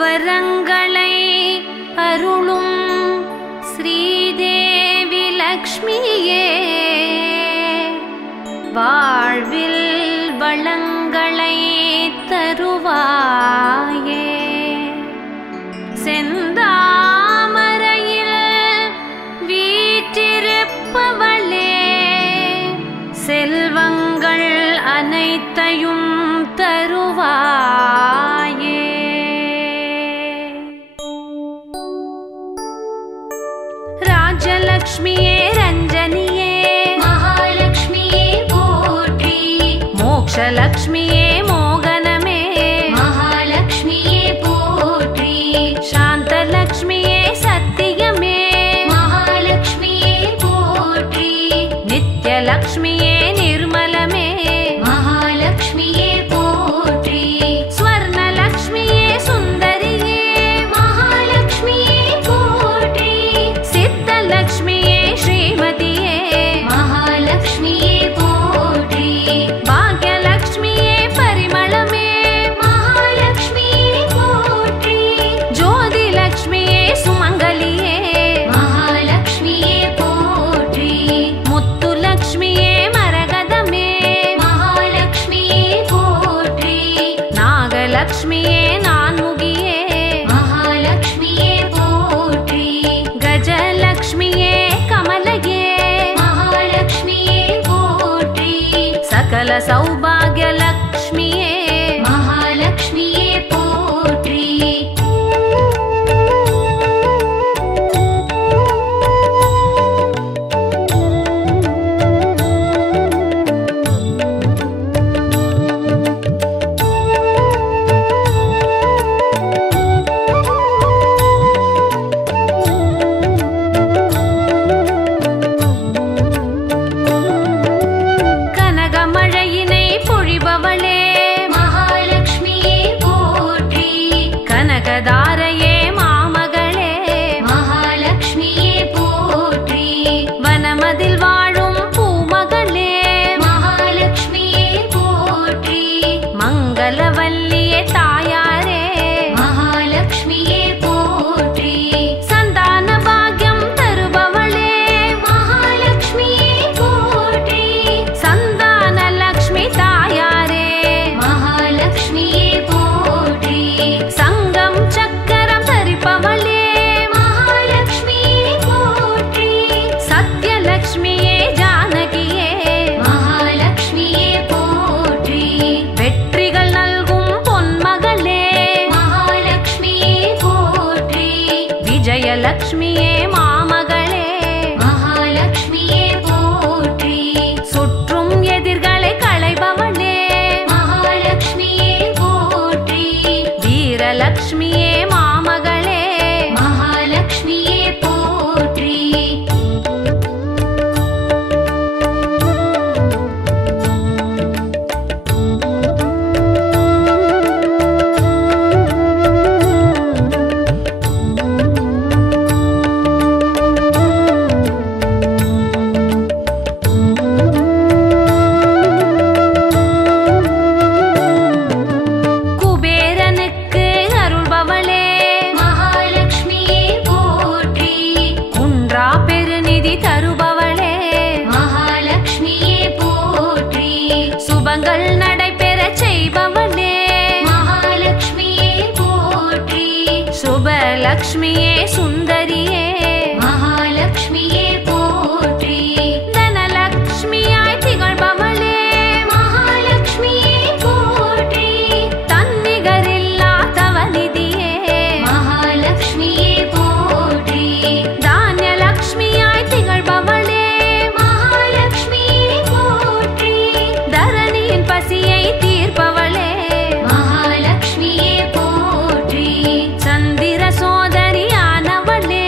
வரங்களை அருளும் ஸ்ரீதேவி லக்ஷ்மியே, வாழ்வில் வளங்களை தருவாயே. செந்தாமரையில் வீற்றிருப்பவளே, செல்வங்கள் அனைத்தையும் தருவாயே. ராஜலக்ஷ்மியே ரஞ்சனியே, மகாலட்சுமியே போற்றி. மோக்ஷலக்ஷ்மியே மோகனமே, மகாலட்சுமியே போற்றி. சாந்தலக்ஷ்மியே சத்தியமே, மகாலட்சுமியே போற்றி. நித்யலக்ஷ்மியே நிர்மலமே, மகாலட்சுமியே போற்றி. ஸ்வர்ணலக்ஷ்மியே சுந்தரியே, மகாலட்சுமியே போற்றி. சித்தலக்ஷ்மியே ஸ்ரீமதியே, மகாலட்சுமியே போற்றி. பாக்யலக்ஷ்மியே பரிமளமே, மகாலட்சுமியே போற்றி. ஜோதிலக்ஷ்மியே சுமங்கலியே, மகாலட்சுமியே போற்றி. முத்துலக்ஷ்மியே மரகதமே, மகாலட்சுமியே போற்றி. நாகலக்ஷ்மியே நான்முகியே, மகாலட்சுமியே போற்றி. கஜலக்ஷ்மியே கமலயே, மகாலட்சுமியே போற்றி. சகல சௌபாகியலக்ஷ்மியே, மகாலட்சுமியே போற்றி. கனகமழையினை பொழிபவளே, மகாலட்சுமியே போற்றி. கனகதாரையே மாமகளே, மகாலட்சுமியே போற்றி. வனமதில் வாழும் பூமகளே, மகாலட்சுமியே போற்றி. மங்களவல்லியே தாயாரே, மகாலட்சுமியே போற்றி. சந்தான பாக்யம் தருபவளே, மகாலட்சுமியே போற்றி. சந்தான லக்ஷ்மி தாயாரே, மகாலட்சுமியே போற்றி. சங்கம் சக்கரம் தரிப்பவளே, மகாலட்சுமியே போற்றி. சத்யலக்ஷ்மியே ஜானகியே, மகாலட்சுமியே போற்றி. வெற்றிகள் நல்கும் பொன்மகளே, மகாலட்சுமியே போற்றி. விஜயலக்ஷ்மியே மாமகளே, மகாலட்சுமியே போற்றி. சுற்றும் எதிர்களை களைபவளே, மகாலட்சுமியே போற்றி. வீரலக்ஷ்மியே மாமகளே, மகாலட்சுமியே போற்றி. குபேரனுக்கு அருள்பவளே, மகாலட்சுமியே போற்றி. குன்றா பெருநிதி தருபவளே, மகாலட்சுமியே போற்றி. சுபங்கள் நடைபெறச் செய்பவளே, மகாலட்சுமியே போற்றி. சுபலக்ஷ்மியே சுந்தரியே, மகாலட்சுமியே போற்றி. தனலக்ஷ்மியாய் திகழ்பவளே, மகாலட்சுமியே போற்றி. தன்னிகரில்லா தவநிதியே, மகாலட்சுமியே போற்றி. தானியலக்ஷ்மியாய் திகழ்பவளே, மகாலட்சுமியே போற்றி. தரணியின் பசியை தீர்ப்பவளே, மகாலட்சுமியே போற்றி. சந்திர சோதரியானவளே,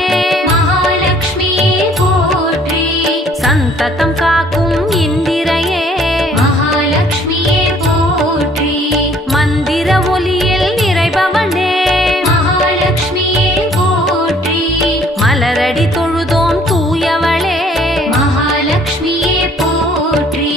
மகாலட்சுமியே போற்றி. சந்ததம் காக்கும் இந்திரையே, மகாலட்சுமியே போற்றி. மந்திர ஒலியில் நிறைபவளே, மகாலட்சுமியே போற்றி. மலரடி தொழுதோம் தூயவளே, மகாலட்சுமியே போற்றி.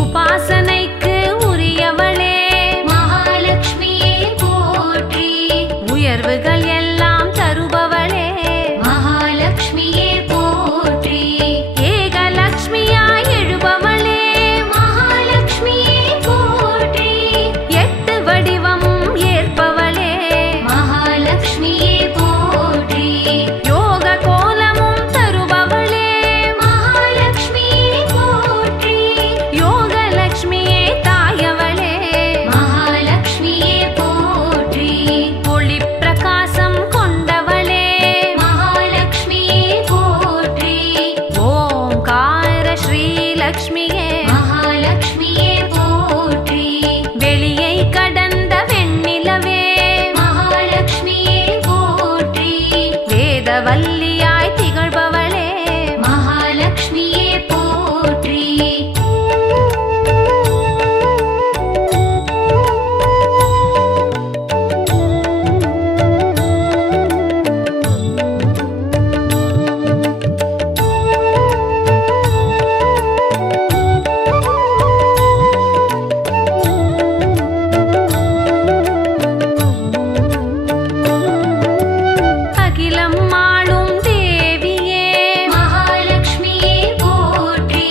உபாசனைக்கு உரியவளே மகாலட்சுமியே போற்றி உயர்வுகள் எல்லாம் தருபவளே மகாலட்சுமியே போற்றி ஏகலட்சுமியாய் எழுபவளே மகாலட்சுமியே போற்றி எட்டு வடிவம் ஏற்பவளே மகாலட்சுமியே போற்றி யோக கோலமும் தருபவளே மகாலட்சுமியே போற்றி யோகலட்சுமியே தாயவளே மகாலட்சுமியே போற்றி ஒளி பிரகாசம் கொண்டவளே மகாலட்சுமியே போற்றி ஓம்கார ஸ்ரீலக்ஷ்மியே மகாலட்சுமியே போற்றி வெளியை கடந்த வெண்ணிலவே மகாலட்சுமியே போற்றி வேதவல்லியாய் திகழ்பவளே மகாலட்சுமியே போற்றி அகிலம் ஆளும் தேவியே மகாலட்சுமியே போற்றி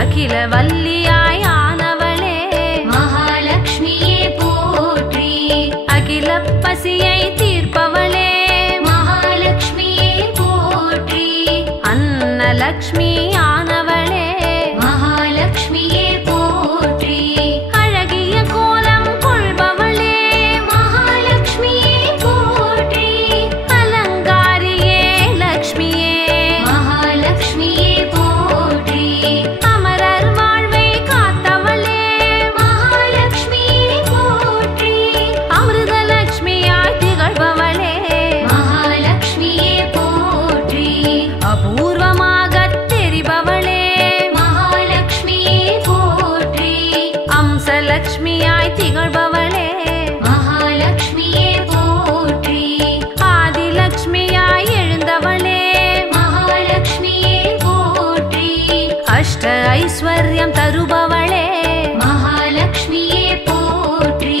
அகில வல்லியாய் ஆனவளே மகாலட்சுமியே போற்றி அகில பசியை தீர்ப்பவளே மகாலட்சுமியே போற்றி அன்னலக்ஷ்மி ஆனவளே மகாலட்சுமியே போற்றி அழகிய கோலம் கொள்பவளே மகாலட்சுமியே போற்றி அலங்காரியே லக்ஷ்மியே மகாலட்சுமியே போற்றி அமரர் வாழ்வை காத்தவளே மகாலட்சுமியே போற்றி அமிர்தலக்ஷ்மியாய் திகழ்பவளே மகாலட்சுமியே போற்றி அபூர்வமாகத் தெரிபவளே மகாலட்சுமியே போற்றி அம்சலக்ஷ்மியாய் திகழ்பவளே மகாலட்சுமியே போற்றி ஆதிலக்ஷ்மியாய் எழுந்தவளே மகாலட்சுமியே போற்றி அஷ்ட ஐஸ்வர்யம் தருபவளே மகாலட்சுமியே போற்றி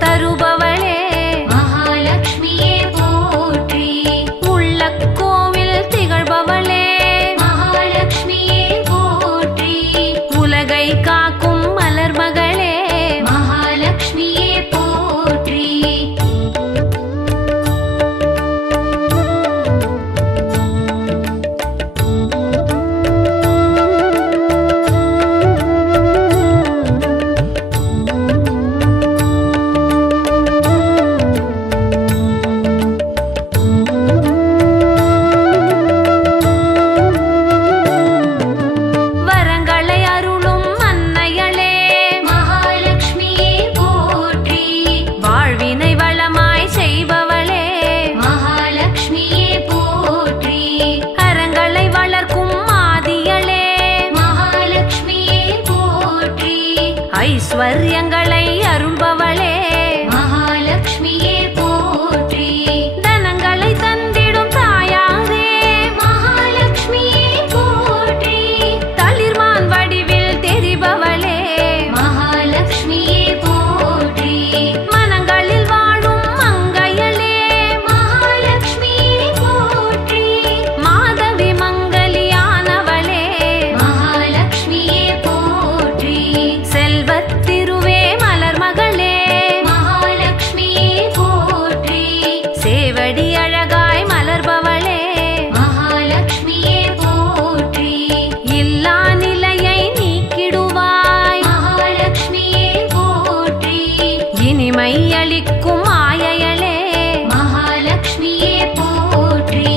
தருபவளே மகாலட்சுமியே போற்றி உள்ளக்கோவில் திகழ்பவளே மகாலட்சுமியே போற்றி உலகை காக்கும் மலர்மகளே மகாலட்சுமியே போற்றி வரங்களை அருளும் அன்னையளே மகாலட்சுமியே போற்றி வாழ்வினை வளமாய் செய்பவளே மகாலட்சுமியே போற்றி கரங்களை வளர்க்கும் ஆதியளே மகாலட்சுமியே போற்றி ஐஸ்வர்யங்களை அருள்பவளே மகாலட்சுமியே போற்றி தனங்களை தந்திடும் தாயாரே மகாலட்சுமியே போற்றி தளிர்மான் வடிவில் தெரிபவளே மகாலட்சுமியே போற்றி மனங்களில் வாழும் மங்கையளே மகாலட்சுமியே போற்றி மாதவி மங்கலியானவளே மகாலட்சுமியே போற்றி செல்வத்திருவே மலர்மகளே மகாலட்சுமியே போற்றி சேவடி அழகாய் மலர்பவளே மகாலட்சுமியே போற்றி இல்லா நிலையை நீக்கிடுவாய் மகாலட்சுமியே போற்றி இனிமை அளிக்கும் ஆயையளே மகாலட்சுமியே போற்றி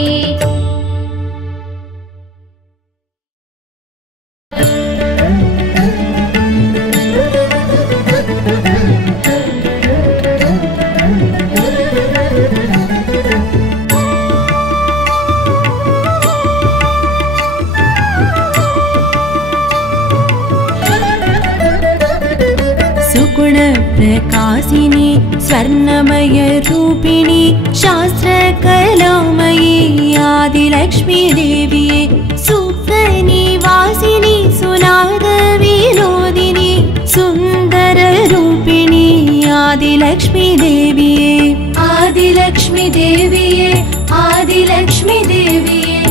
सुगुण प्रकाशिनी स्वर्णमय रूपिणी शास्त्र कलामयी आदिलक्ष्मी देविये सुप्त निवासिनी सुनाद विनोदिनी सुंदर रूपिणी आदिलक्ष्मी देविये आदिलक्ष्मी देविये आदिलक्ष्मी देविये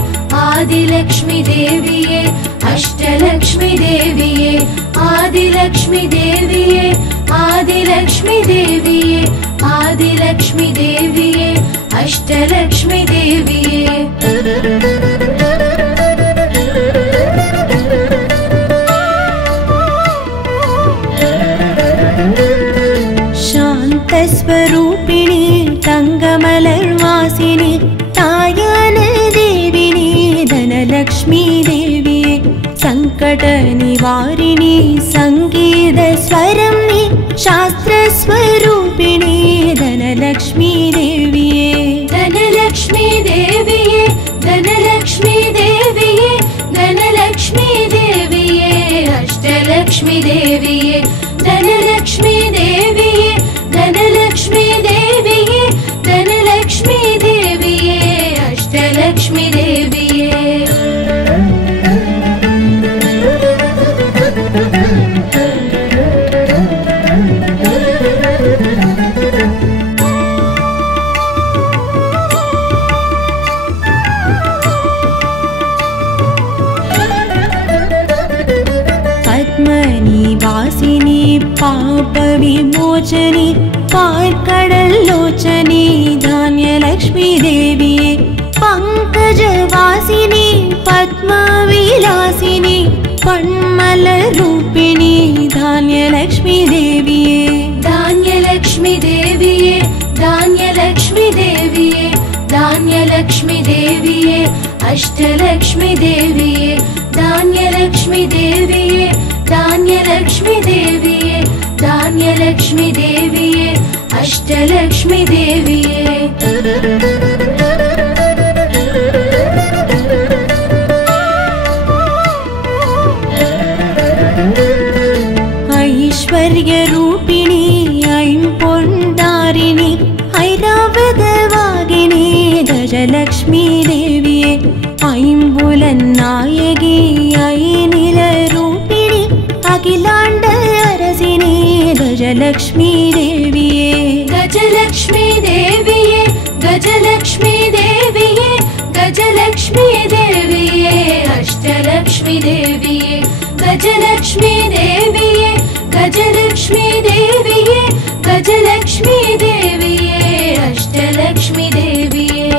आदिलक्ष्मी देविये अष्टलक्ष्मी देविये आदिलक्ष्मी देविये आदिलक्ष्मी देविये आदिलक्ष्मी देविये अष्टलक्ष्मी देविये शान्तस्वरूपिणी तङ्गमलर्वासिनी तायन देविनी धनलक्ष्मी देविये संकट निवारिणी संगीत स्वरम्नि शास्त्र स्वरूपिणी धनलक्ष्मी देविये धनलक्ष्मी देविये धनलक्ष्मी देविये धनलक्ष्मी देविये अष्टलक्ष्मी देविये धनलक्ष्मी देविये धनलक्ष्मी देविये धनलक्ष्मी देविये अष्टलक्ष्मी देविये पद्मनिवासिनी पापविमोचनी पार्कडल्लोचनी धान्यलक्ष्मी देविये पङ्कजवासिनी पद्मविलासिनी पण्मलरूपिणी धान्यलक्ष्मी देविये धान्यलक्ष्मी देविये धान्यलक्ष्मी देविये धान्यलक्ष्मी देविये अष्टलक्ष्मी देविये धान्यलक्ष्मी देविये धान्यलक्ष्मी देविये धान्यलक्ष्मी देविये अष्टलक्ष्मी देविये ऐश्वर्यरूपिणी ऐम्पोण्डारिणी ऐरावतवागिनी गजलक्ष्मी देविये ऐम्बुलन्नायकी ऐनिलरूपिणी अखिलाण्ड अरसिनी गजलक्ष्मी देविये गजलक्ष्मी देविये गजलक्ष्मी देविये गजलक्ष्मी देविये अष्टलक्ष्मी देविये गजलक्ष्मी देविये गजलक्ष्मी देविये गजलक्ष्मी देविये अष्टलक्ष्मी देविये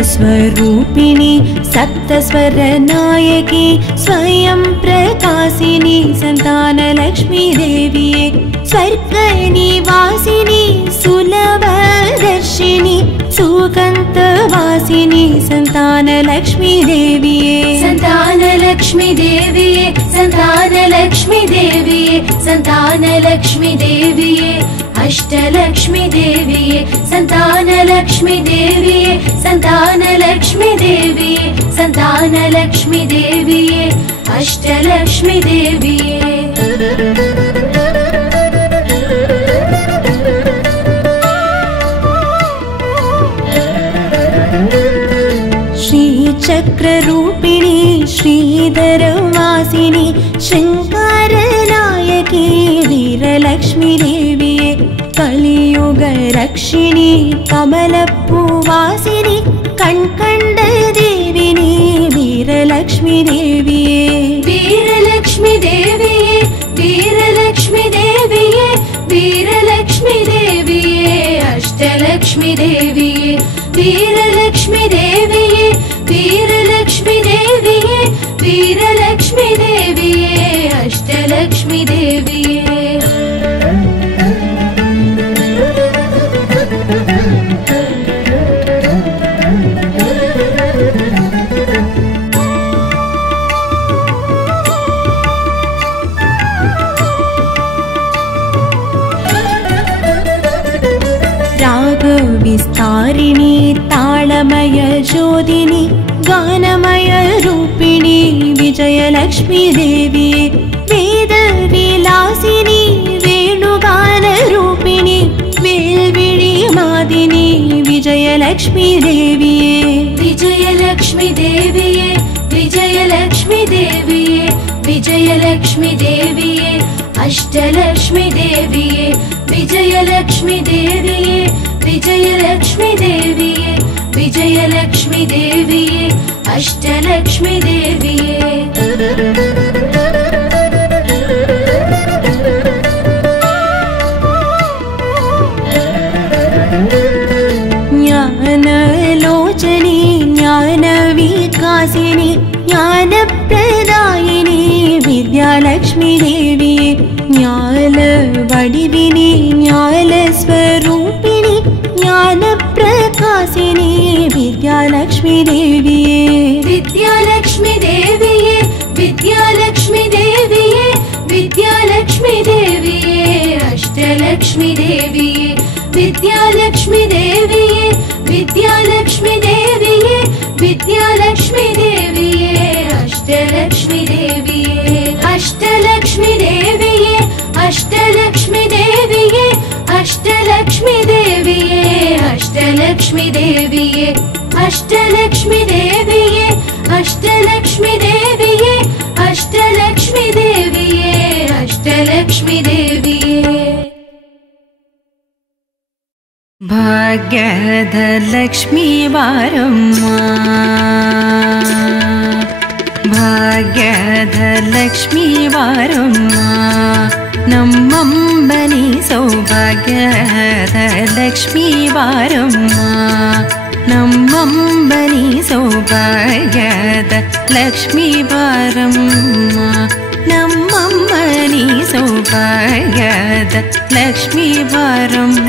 गीतस्वरूपिणी सप्तस्वर नायकी स्वयं प्रकाशिनी संतानलक्ष्मी देविये स्वर्गनिवासिनी सुलभदर्शिनी सुगन्धवासिनी संतानलक्ष्मी देविये संतानलक्ष्मी देविये संतानलक्ष्मी देविये संतानलक्ष्मी देविये अष्टलक्ष्मी देविये संतानलक्ष्मी देविये संतानलक्ष्मी देविये संतानलक्ष्मी देविये अष्टलक्ष्मी देविये श्रीचक्ररूपिणी श्रीधरवासिनी शृङ्गारनायकी वीरलक्ष्मी देविये कलियुगरक्षिणी कमलपूवासिनी कण्कण्ड देविनी वीरलक्ष्मी देविये वीरलक्ष्मी देविये वीरलक्ष्मी देविये वीरलक्ष्मी देविये अष्टलक्ष्मी देविये वीरलक्ष्मी देविये वीरलक्ष्मी देविये वीरलक्ष्मी देविये अष्टलक्ष्मी देविये विस्तारिणी तालमय ज्योतिनी गानमय रूपिणी विजयलक्ष्मी देविये वेदविलासिनी वेणुगान रूपिणी वेल्विळि मादिनी विजयलक्ष्मी देविये विजयलक्ष्मी देविये विजयलक्ष्मी देविये विजयलक्ष्मी देविये अष्टलक्ष्मी देविये विजयलक्ष्मी देविये विजयलक्ष्मी देविये विजयलक्ष्मी देविये अष्टलक्ष्मी देविये ज्ञानलोचनी ज्ञानविकासिनी ज्ञानप्रदायिनी विद्यालक्ष्मी देविये ज्ञानवडिविनी ज्ञानस्वरूपिणी ज्ञानप्रकाशिनी विद्यालक्ष्मी देविये विद्यालक्ष्मी देविये विद्यालक्ष्मी देविये विद्यालक्ष्मी देविये अष्टलक्ष्मी देविये विद्यालक्ष्मी देविये विद्यालक्ष्मी देविये विद्यालक्ष्मी देविये अष्टलक्ष्मी देविये अष्टलक्ष्मी देविये अष्टलक्ष्मी देविये अष्टलक्ष्मी देविये अष्टलक्ष्मी देविये अष्टलक्ष्मी देविये अष्टलक्ष्मी देविये अष्टलक्ष्मी देविये अष्टलक्ष्मी देविये भाग्यद लक्ष्मी वारम्म भाग्यद लक्ष्मी वारम्म नम्मंबनी सौभाग्यद लक्ष्मी वारम्म नम्मंबनी सौभाग्यद लक्ष्मी वारम्म नम्मंबनी सौभाग्यद लक्ष्मी वारम्म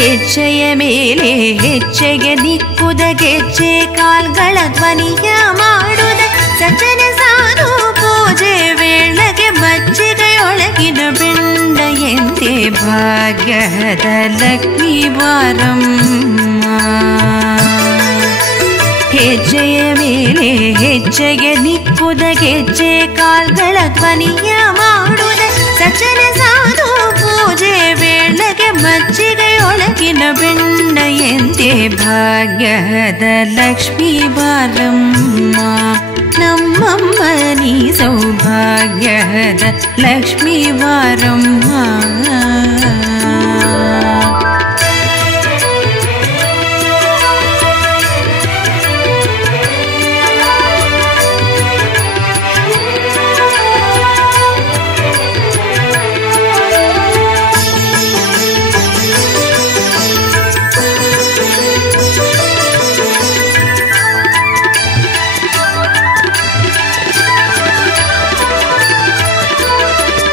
ಹೆಜ್ಜೆಯ ಮೇಲೆ ಹೆಜ್ಜೆಗೆ ನಿಕ್ಕುದ ಗೆಜ್ಜೆ ಕಾಲ್ಗಳ ಧ್ವನಿಯ ಮಾಡುದ ಸಜ್ಜನ ಸಾಧು ಪೂಜೆ ವೇಳೆಗೆ ಮಜ್ಜಿಗೆಯೊಳಗಿನ ಬೆಂಡ ಎಂತೆ ಭಾಗ್ಯದ ಲಕ್ಷ್ಮೀ ಬಾರಮ್ಮ. ಹೆಜ್ಜೆಯ ಮೇಲೆ ಹೆಜ್ಜೆಗೆ ನಿಕ್ಕುದ ಗೆಜ್ಜೆ ಕಾಲ್ಗಳ ಧ್ವನಿಯ ಮಾಡುದ ಸಜ್ಜನ ಸಾಧು ಪೂಜೆ ವೇಳೆಗೆ ಮಜ್ಜಿಗೆಯೊಳಗಿನ ಬೆಂಡ ಎಂತೆ ಭಾಗ್ಯದ ಲಕ್ಷ್ಮೀ ಬಾರಮ್ಮ. ನಮ್ಮಮ್ಮ ನೀ ಸೌಭಾಗ್ಯದ ಲಕ್ಷ್ಮೀ ಬಾರಮ್ಮ.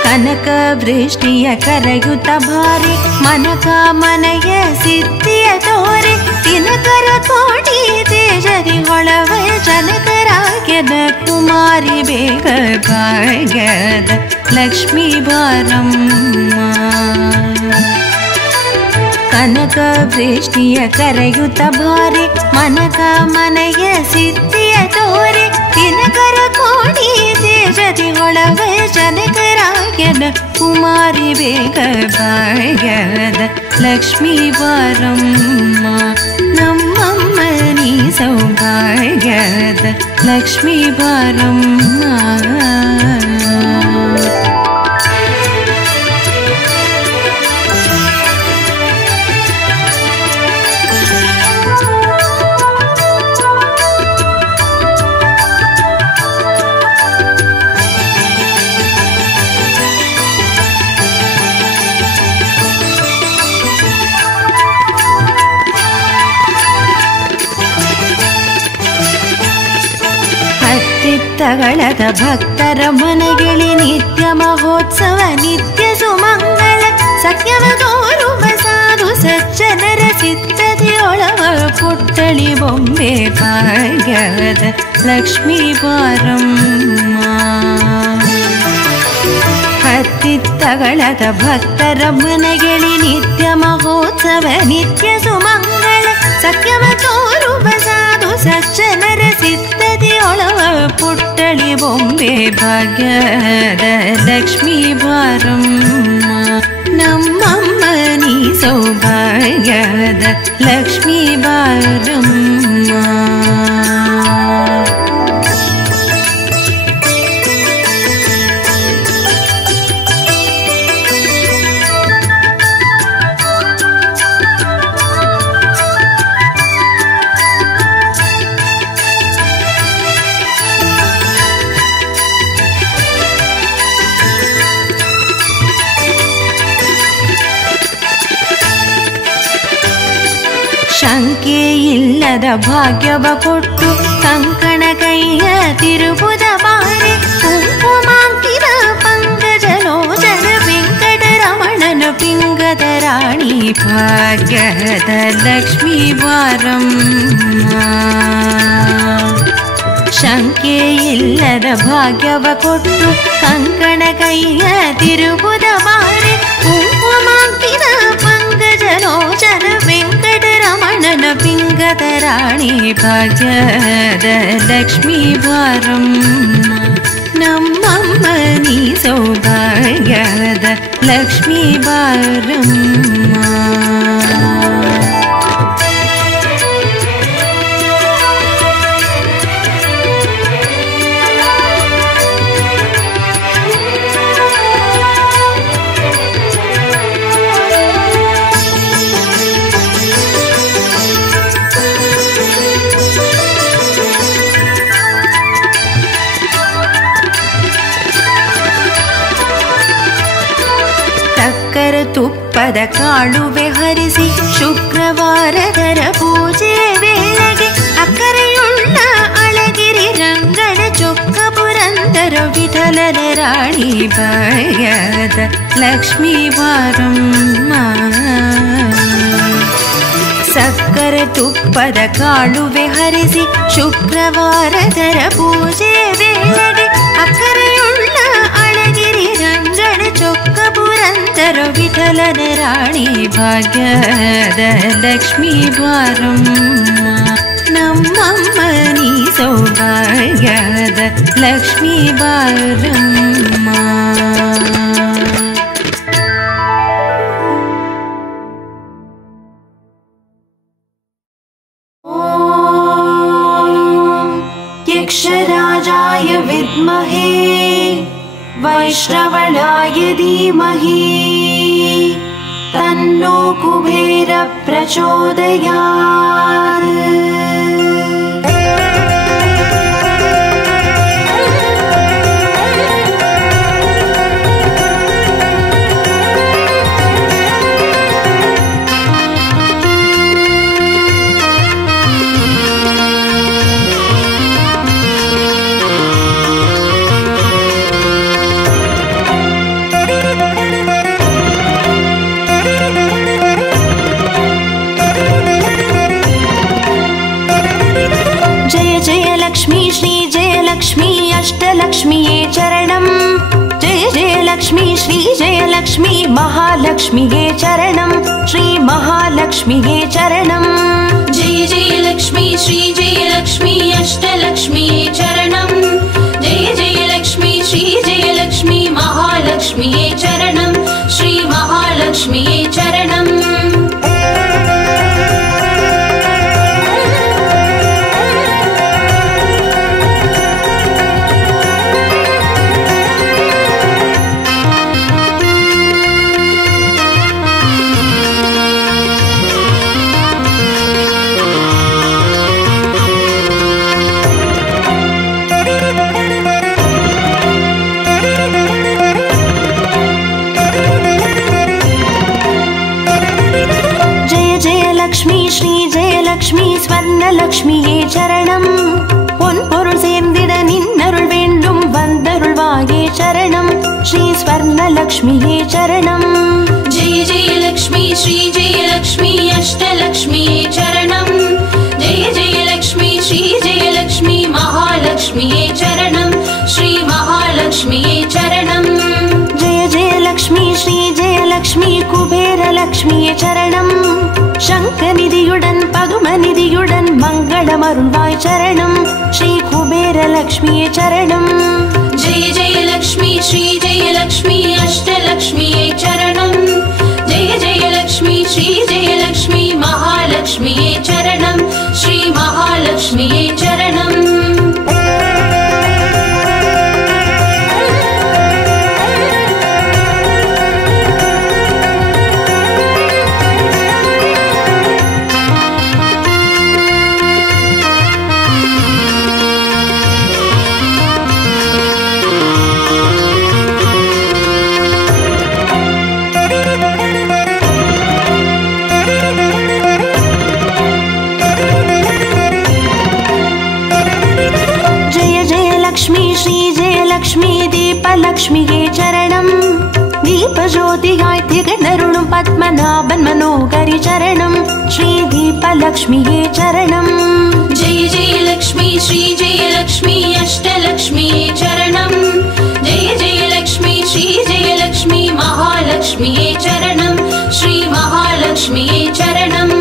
ಕನಕ ವೃಷ್ಟಿಯ ಕರಗುತ್ತ ಭಾರಿ ಮನಕ ಮನೆಯ ಸಿದ್ಧಿಯ ತೋರೆ ದಿನಕರ ಕೋಟಿ ತೇಜರಿ ಹೊಳವ ಜನಕರಾಗ್ಯದ ಕುಮಾರಿ ಬೇಗ ಭಾಗ್ಯದ ಲಕ್ಷ್ಮೀ ಬಾರಮ್ಮ. ಕನಕ ವೃಷ್ಟಿಯ ಕರಗುತ್ತ ಭಾರಿ ಮನಕ ಮನೆಯ ಸಿದ್ಧಿಯ ತೋರೆ ದಿನಕರ ಕೋಟಿ ತೇಜರಿ ಹೊಳವ ಜನಕರಾಗ್ಯದ ಕುಮಾರಿ ಬೇಗ ಭಾಗ್ಯದ ಲಕ್ಷ್ಮೀ ಬಾರಮ್ಮ. ನಮ್ಮಮ್ಮ ನೀ ಸೌಭಾಗ್ಯದ ಲಕ್ಷ್ಮೀ ಬಾರಮ್ಮ. ತಗಳದ ಭಕ್ತರ ಮನೆಗೆಳಿ ನಿತ್ಯ ಮಹೋತ್ಸವ ನಿತ್ಯ ಸುಮಂಗಳ ಸತ್ಯವ ತೋರುವ ಸಾಧು ಸಜ್ಜನರ ಚಿತ್ತದಿಯೊಳವ ಪುಟ್ಟಳಿ ಬೊಂಬೆ ಭಾಗ್ಯದ ಲಕ್ಷ್ಮೀ ಬಾರಮ್ಮ. ಹತ್ತಿತ್ತಗಳದ ಭಕ್ತರ ಮನೆಗೆಳಿ ನಿತ್ಯ ಮಹೋತ್ಸವ ನಿತ್ಯ ಸುಮಂಗಳ ಸತ್ಯವ ತೋರುವ ಸಾಧು ಸಜ್ಜನರ ಚಿತ್ತದಿಯೊಳವ ಪುಟ್ಟಳಿ ಬೊಂಬೆ ಭಾಗ್ಯದ ಲಕ್ಷ್ಮೀ ಬಾರಮ್ಮ. ನಮ್ಮಮ್ಮ ನೀ ಸೌಭಾಗ್ಯದ ಲಕ್ಷ್ಮೀ ಬಾರಮ್ಮ. ಶಂಕೆ ಇಲ್ಲದ ಭಾಗ್ಯವ ಕೊಟ್ಟು ಕಂಕಣ ಕೈಯ ತಿರುಬುದ ಬಾರಿ ಕುಂಕುಮಾಂಕಿತ ಪಂಕಜಲೋಚನ ವೆಂಕಟರಮಣನ ಪಿಂಗದ ರಾಣಿ ಭಾಗ್ಯದ ಲಕ್ಷ್ಮೀ ಬಾರಮ್ಮ. ಶಂಕೆ ಇಲ್ಲದ ಭಾಗ್ಯವ ಕೊಟ್ಟು ಕಂಕಣ ಕೈಯ ತಿರುಬುದ ಬಾರಿ ಕುಂಕುಮಾಂಕಿತ ಪಂಕಜಲೋಚನ ವೆಂಕಟರಮಣನ ಪಿಂಗದ ರಾಣಿ ಭಾಗ್ಯದ ಲಕ್ಷ್ಮೀ ಬಾರಮ್ಮ. ನಮ್ಮಮ್ಮ ನೀ ಸೌಭಾಗ್ಯದ ಲಕ್ಷ್ಮೀ ಬಾರಮ್ಮ. ತುಪ್ಪದ ಕಾಳುವೆ ಹರಿಸಿ ಶುಕ್ರವಾರದರ ಪೂಜೆ ವೇಳೆಗೆ ಅಕ್ಕರೆಯುಳ್ಳ ಅಳಗಿರಿ ರಂಗನ ಚೊಕ್ಕ ಪುರಂದರ ವಿಠಲನ ರಾಣಿ ಭಾಗ್ಯದ ಲಕ್ಷ್ಮೀ ಬಾರಮ್ಮ. ಸಕ್ಕರೆ ತುಪ್ಪದ ಕಾಳುವೆ ಹರಿಸಿ ಶುಕ್ರವಾರದರ ಪೂಜೆ ವೇಳೆಗೆ ಅಕ್ಕರೆಯುಳ್ಳ ಅಳಗಿರಿ ರಂಗಣ ಚೊಕ್ಕ ಪುರಂದರ ವಿಠಲನ ರಾಣಿ ಭಾಗ್ಯದ ಲಕ್ಷ್ಮೀ ಬಾರಮ್ಮ ನಮ್ಮಮ್ಮ ನೀ ಸೌಭಾಗ್ಯದ ಲಕ್ಷ್ಮೀ ಬಾರಮ್ಮ. यक्षराजाय विद्महे वैश्रवणाय धीमहि तन्नो कुबेर प्रचोदयात्. लक्ष्मी अष्टलक्ष्मीये चरणम् जय जय लक्ष्मी श्री जय लक्ष्मी महालक्ष्मीये चरणम् श्री महालक्ष्मीये चरणम् जय जय लक्ष्मी श्री जय लक्ष्मी अष्टलक्ष्मीये चरणम् जय जय लक्ष्मी श्री जय लक्ष्मी महालक्ष्मीये चरणम् श्री महालक्ष्मीये चरणम्. லக்ஷ்மி ஸ்வர்ணலக்ஷ்மியே சரணம் பொன்பொருள் சேர்ந்திட நின்னருள் வேண்டும் வந்தருள்வாயே சரணம் ஸ்ரீ ஸ்வர்ணலக்ஷ்மியே சரணம். जय जय लक्ष्मी श्री जय लक्ष्मी अष्टलक्ष्मीये चरणम् जय जय लक्ष्मी श्री जय लक्ष्मी महालक्ष्मीये चरणम् श्री महालक्ष्मीये चरणम्. जय जय लक्ष्मी श्री जय लक्ष्मी कुबेर लक्ष्मीये चरणम् शङ्खनिधियुडन् पदुमनिधियुडन् मङ्गलमरुள்வாய் चरणम् श्री कुबेर लक्ष्मीये चरणम्. जय जय लक्ष्मी श्री जय लक्ष्मी अष्टलक्ष्मीये चरणम् जय जय लक्ष्मी श्री जय लक्ष्मी महालक्ष्मीये चरणम् श्री महालक्ष्मीये चरणम्. லக்ஷ்மியே சரணம் தீபஜோதியாய் திகழருளும் பத்மநாபன் மனோகரி சரணம் ஸ்ரீ தீபலக்ஷ்மியே சரணம். जय जय लक्ष्मी श्री जय लक्ष्मी अष्टलक्ष्मीये चरणम् जय जय लक्ष्मी श्री जय लक्ष्मी महालक्ष्मीये चरणम् श्री महालक्ष्मीये चरणम्.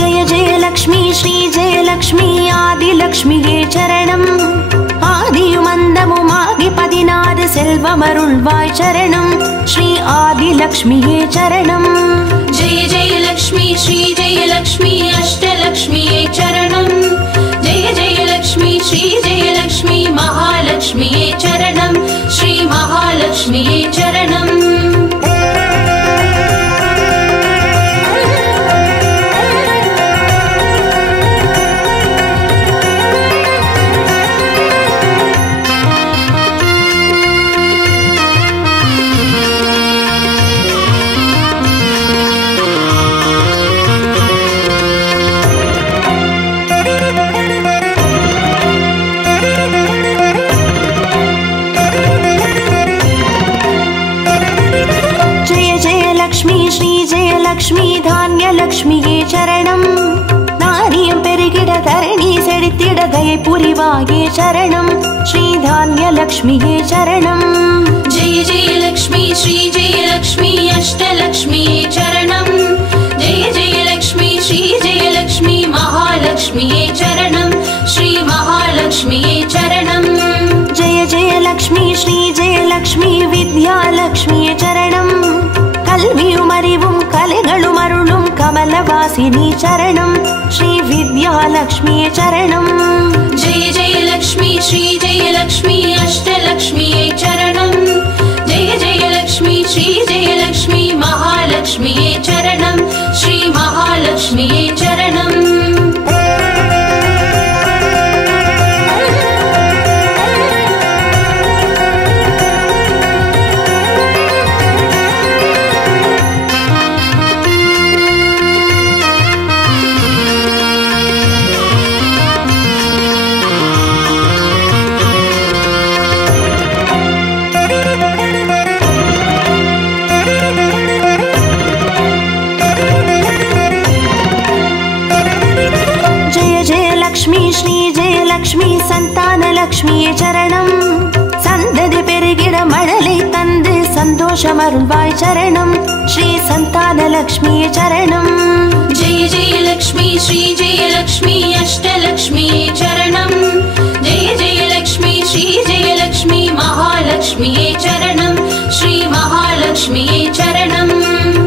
जय जय लक्ष्मी श्री जय लक्ष्मी आदिलक्ष्मिये चरणम् ஆதியுமந்தமுமாகி 16 செல்வமருள்வாய் சரணம் ஸ்ரீ ஆதிலக்ஷ்மியே சரணம். जय जय लक्ष्मी श्री जय लक्ष्मी अष्टलक्ष्मीये चरणम् जय जय लक्ष्मी श्री जय लक्ष्मी महालक्ष्मीये चरणम् श्री महालक्ष्मीये चरणम्. लक्ष्मी धान्य லக்ஷ்மியே சரணம். நாரியம் பெருகிட தரணி செழித்திட தயை புரிவாயே சரணம். ஸ்ரீ தானிய லக்ஷ்மியே சரணம். जय जय लक्ष्मी श्री जय लक्ष्मी अष्टलक्ष्मी चरणं. जय जय लक्ष्मी श्री जय लक्ष्मी महालक्ष्मी चरणं. श्री महालक्ष्मी चरणं. जय जय लक्ष्मी श्री जय लक्ष्मी विद्यालक्ष्मी चरणं. கல்வியும் அறிவும் கலைகளும் அருளும் கமலவாசினி சரணம். ஸ்ரீ வித்யாலக்ஷ்மி சரணம். जय जय लक्ष्मी श्री जय लक्ष्मी अष्टलक्ष्मी चरणं. जय जय लक्ष्मी श्री जय लक्ष्मी महालक्ष्मी चरणं. श्री महालक्ष्मी चरणं. லக்ஷ்மி சந்தான லக்ஷ்மியே சரணம். சந்ததி பெருகிட மழலை தந்து சந்தோஷம் அருள்வாய் சரணம். ஸ்ரீ சந்தான லக்ஷ்மியே சரணம். जय जय लक्ष्मी श्री जय लक्ष्मी अष्टलक्ष्मी चरणं. जय जय लक्ष्मी श्री जय लक्ष्मी महालक्ष्मी चरणं. श्री महालक्ष्मी चरणं.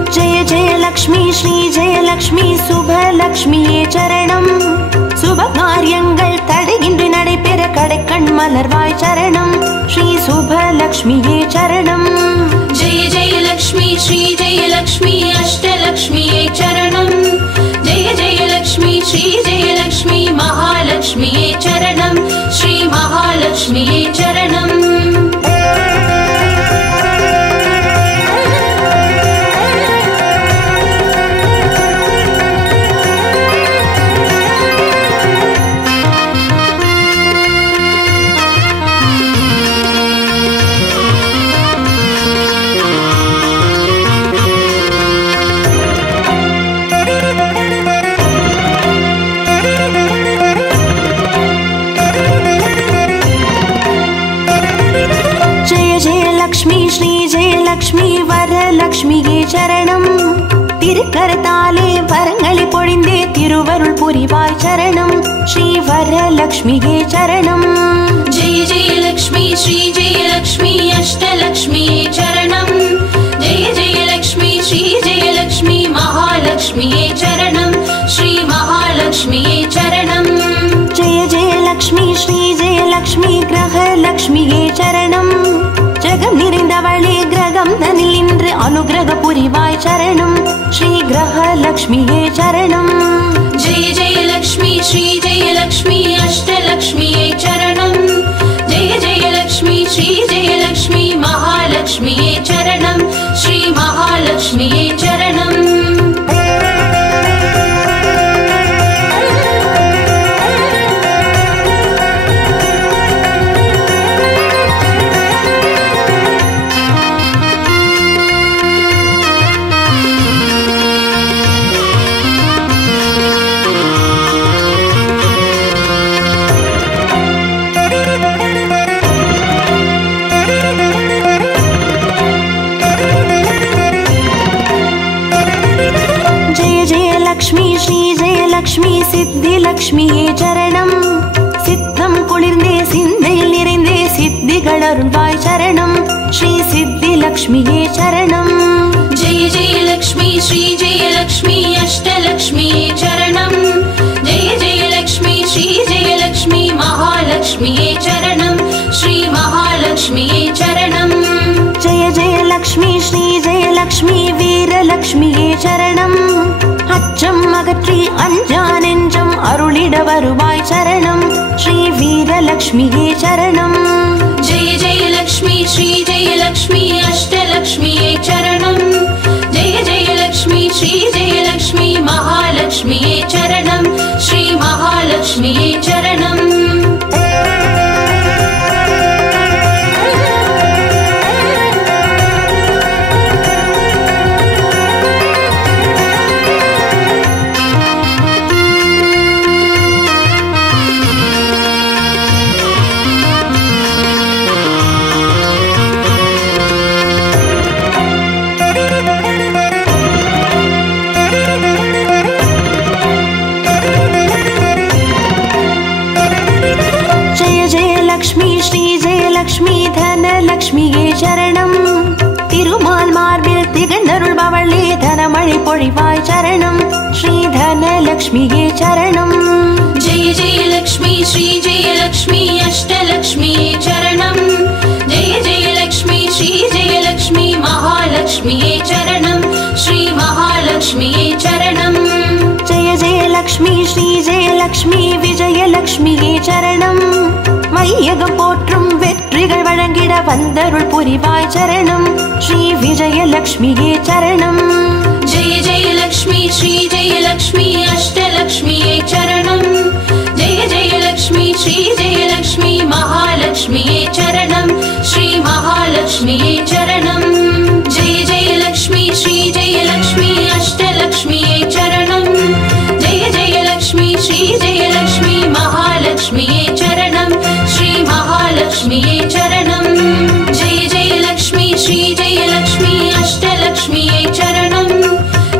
जय जय लक्ष्मी श्री जय लक्ष्मी சுபலக்ஷ்மியே சரணம். சுப காரியங்கள் தடையின்றி நடைபெற கடைக்கண் மலர்வாய் சரணம். ஸ்ரீ சுபலக்ஷ்மியே சரணம். जय जय लक्ष्मी श्री जय लक्ष्मी अष्टलक्ष्मी चरणं. जय जय लक्ष्मी श्री जय लक्ष्मी महालक्ष्मी चरणं. श्री महालक्ष्मी चरणं. லக்ஷ்மி வரலக்ஷ்மியே சரணம். திருக்கரத்தாலே வரங்களை பொழிந்தே திருவருள் புரிவாய் சரணம். ஸ்ரீ வரலக்ஷ்மியே சரணம். जय जय लक्ष्मी श्री जय लक्ष्मी अष्टलक्ष्मी चरणं. जय जय लक्ष्मी श्री जय लक्ष्मी महालक्ष्मी चरणं. श्री महालक्ष्मी चरणं. जय जय लक्ष्मी श्री जय लक्ष्मी கிரகலக்ஷ்மியே சரணம். ஜெகம் நிறைந்தவளே கிரகம் தனில் நின்று அனுகிரக புரிவாய் சரணம். ஸ்ரீ கிரகலக்ஷ்மியே சரணம். जय जय लक्ष्मी श्री जय लक्ष्मी अष्टलक्ष्मी चरणं. जय जय लक्ष्मी श्री जय लक्ष्मी महालक्ष्मी चरणं. श्री महालक्ष्मी चरणं. லக்ஷ்மி ஸ்ரீ ஜெயலக்ஷ்மி சித்தி லக்ஷ்மியே சரணம். சித்தம் குளிர்ந்தே சிந்தையில் நிறைந்தே சித்திகள் அருள்வாய் சரணம். ஸ்ரீ சித்தி லக்ஷ்மியே சரணம். जय जय लक्ष्मी श्री जय लक्ष्मी अष्टलक्ष्मी चरणं. जय जय लक्ष्मी श्री जय लक्ष्मी महालक्ष्मी चरणं. श्री महालक्ष्मी चरणं. जय जय लक्ष्मी श्री जय लक्ष्मी வீரலக்ஷ்மியே சரணம். அச்சம் அகற்றி அஞ்சா நெஞ்சம் அருளிட வருவாய் சரணம். ஸ்ரீ வீரலக்ஷ்மியே சரணம். जय जय लक्ष्मी श्री जय लक्ष्मी अष्टलक्ष्मी चरणं. जय जय लक्ष्मी श्री जय लक्ष्मी महालक्ष्मी चरणं. श्री महालक्ष्मी चरणं. லக்ஷ்மியே சரணம். திருமால் மார்பில் திகழ்ந்தருள்பவளே தனமழை பொழிவாய் சரணம். ஸ்ரீ தனலக்ஷ்மியே சரணம். जय जय लक्ष्मी श्री जय लक्ष्मी अष्टलक्ष्मी चरणं. जय जय लक्ष्मी श्री जय लक्ष्मी महालक्ष्मी चरणं. श्री महालक्ष्मी चरणं. जय जय लक्ष्मी श्री जय लक्ष्मी विजयलक्ष्मिயே சரணம். வையகம் போற்றும் வெற்றிகள் வழங்கிட வந்தருள் புரிவாய் சரணம். ஸ்ரீ விஜயலக்ஷ்மியே சரணம். जय जय लक्ष्मी श्री जय लक्ष्मी अष्टलक्ष्मी चरणं. जय जय लक्ष्मी श्री जय लक्ष्मी महालक्ष्मी चरणं. श्री महालक्ष्मी चरणं. जय जय लक्ष्मी श्री जय लक्ष्मी अष्टलक्ष्मी चरणं. जय जय लक्ष्मी श्री जय लक्ष्मी महालक्ष्मी चरणं. श्री महालक्ष्मी चरणं. जय जय लक्ष्मी श्री जय लक्ष्मी अष्टलक्ष्मी चरणं.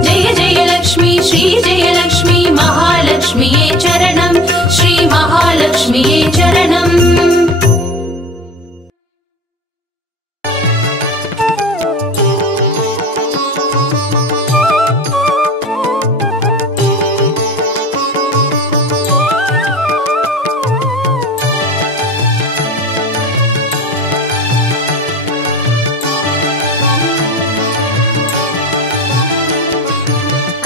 जय जय लक्ष्मी श्री जय लक्ष्मी महालक्ष्मी चरणं. श्री महालक्ष्मी चरणं.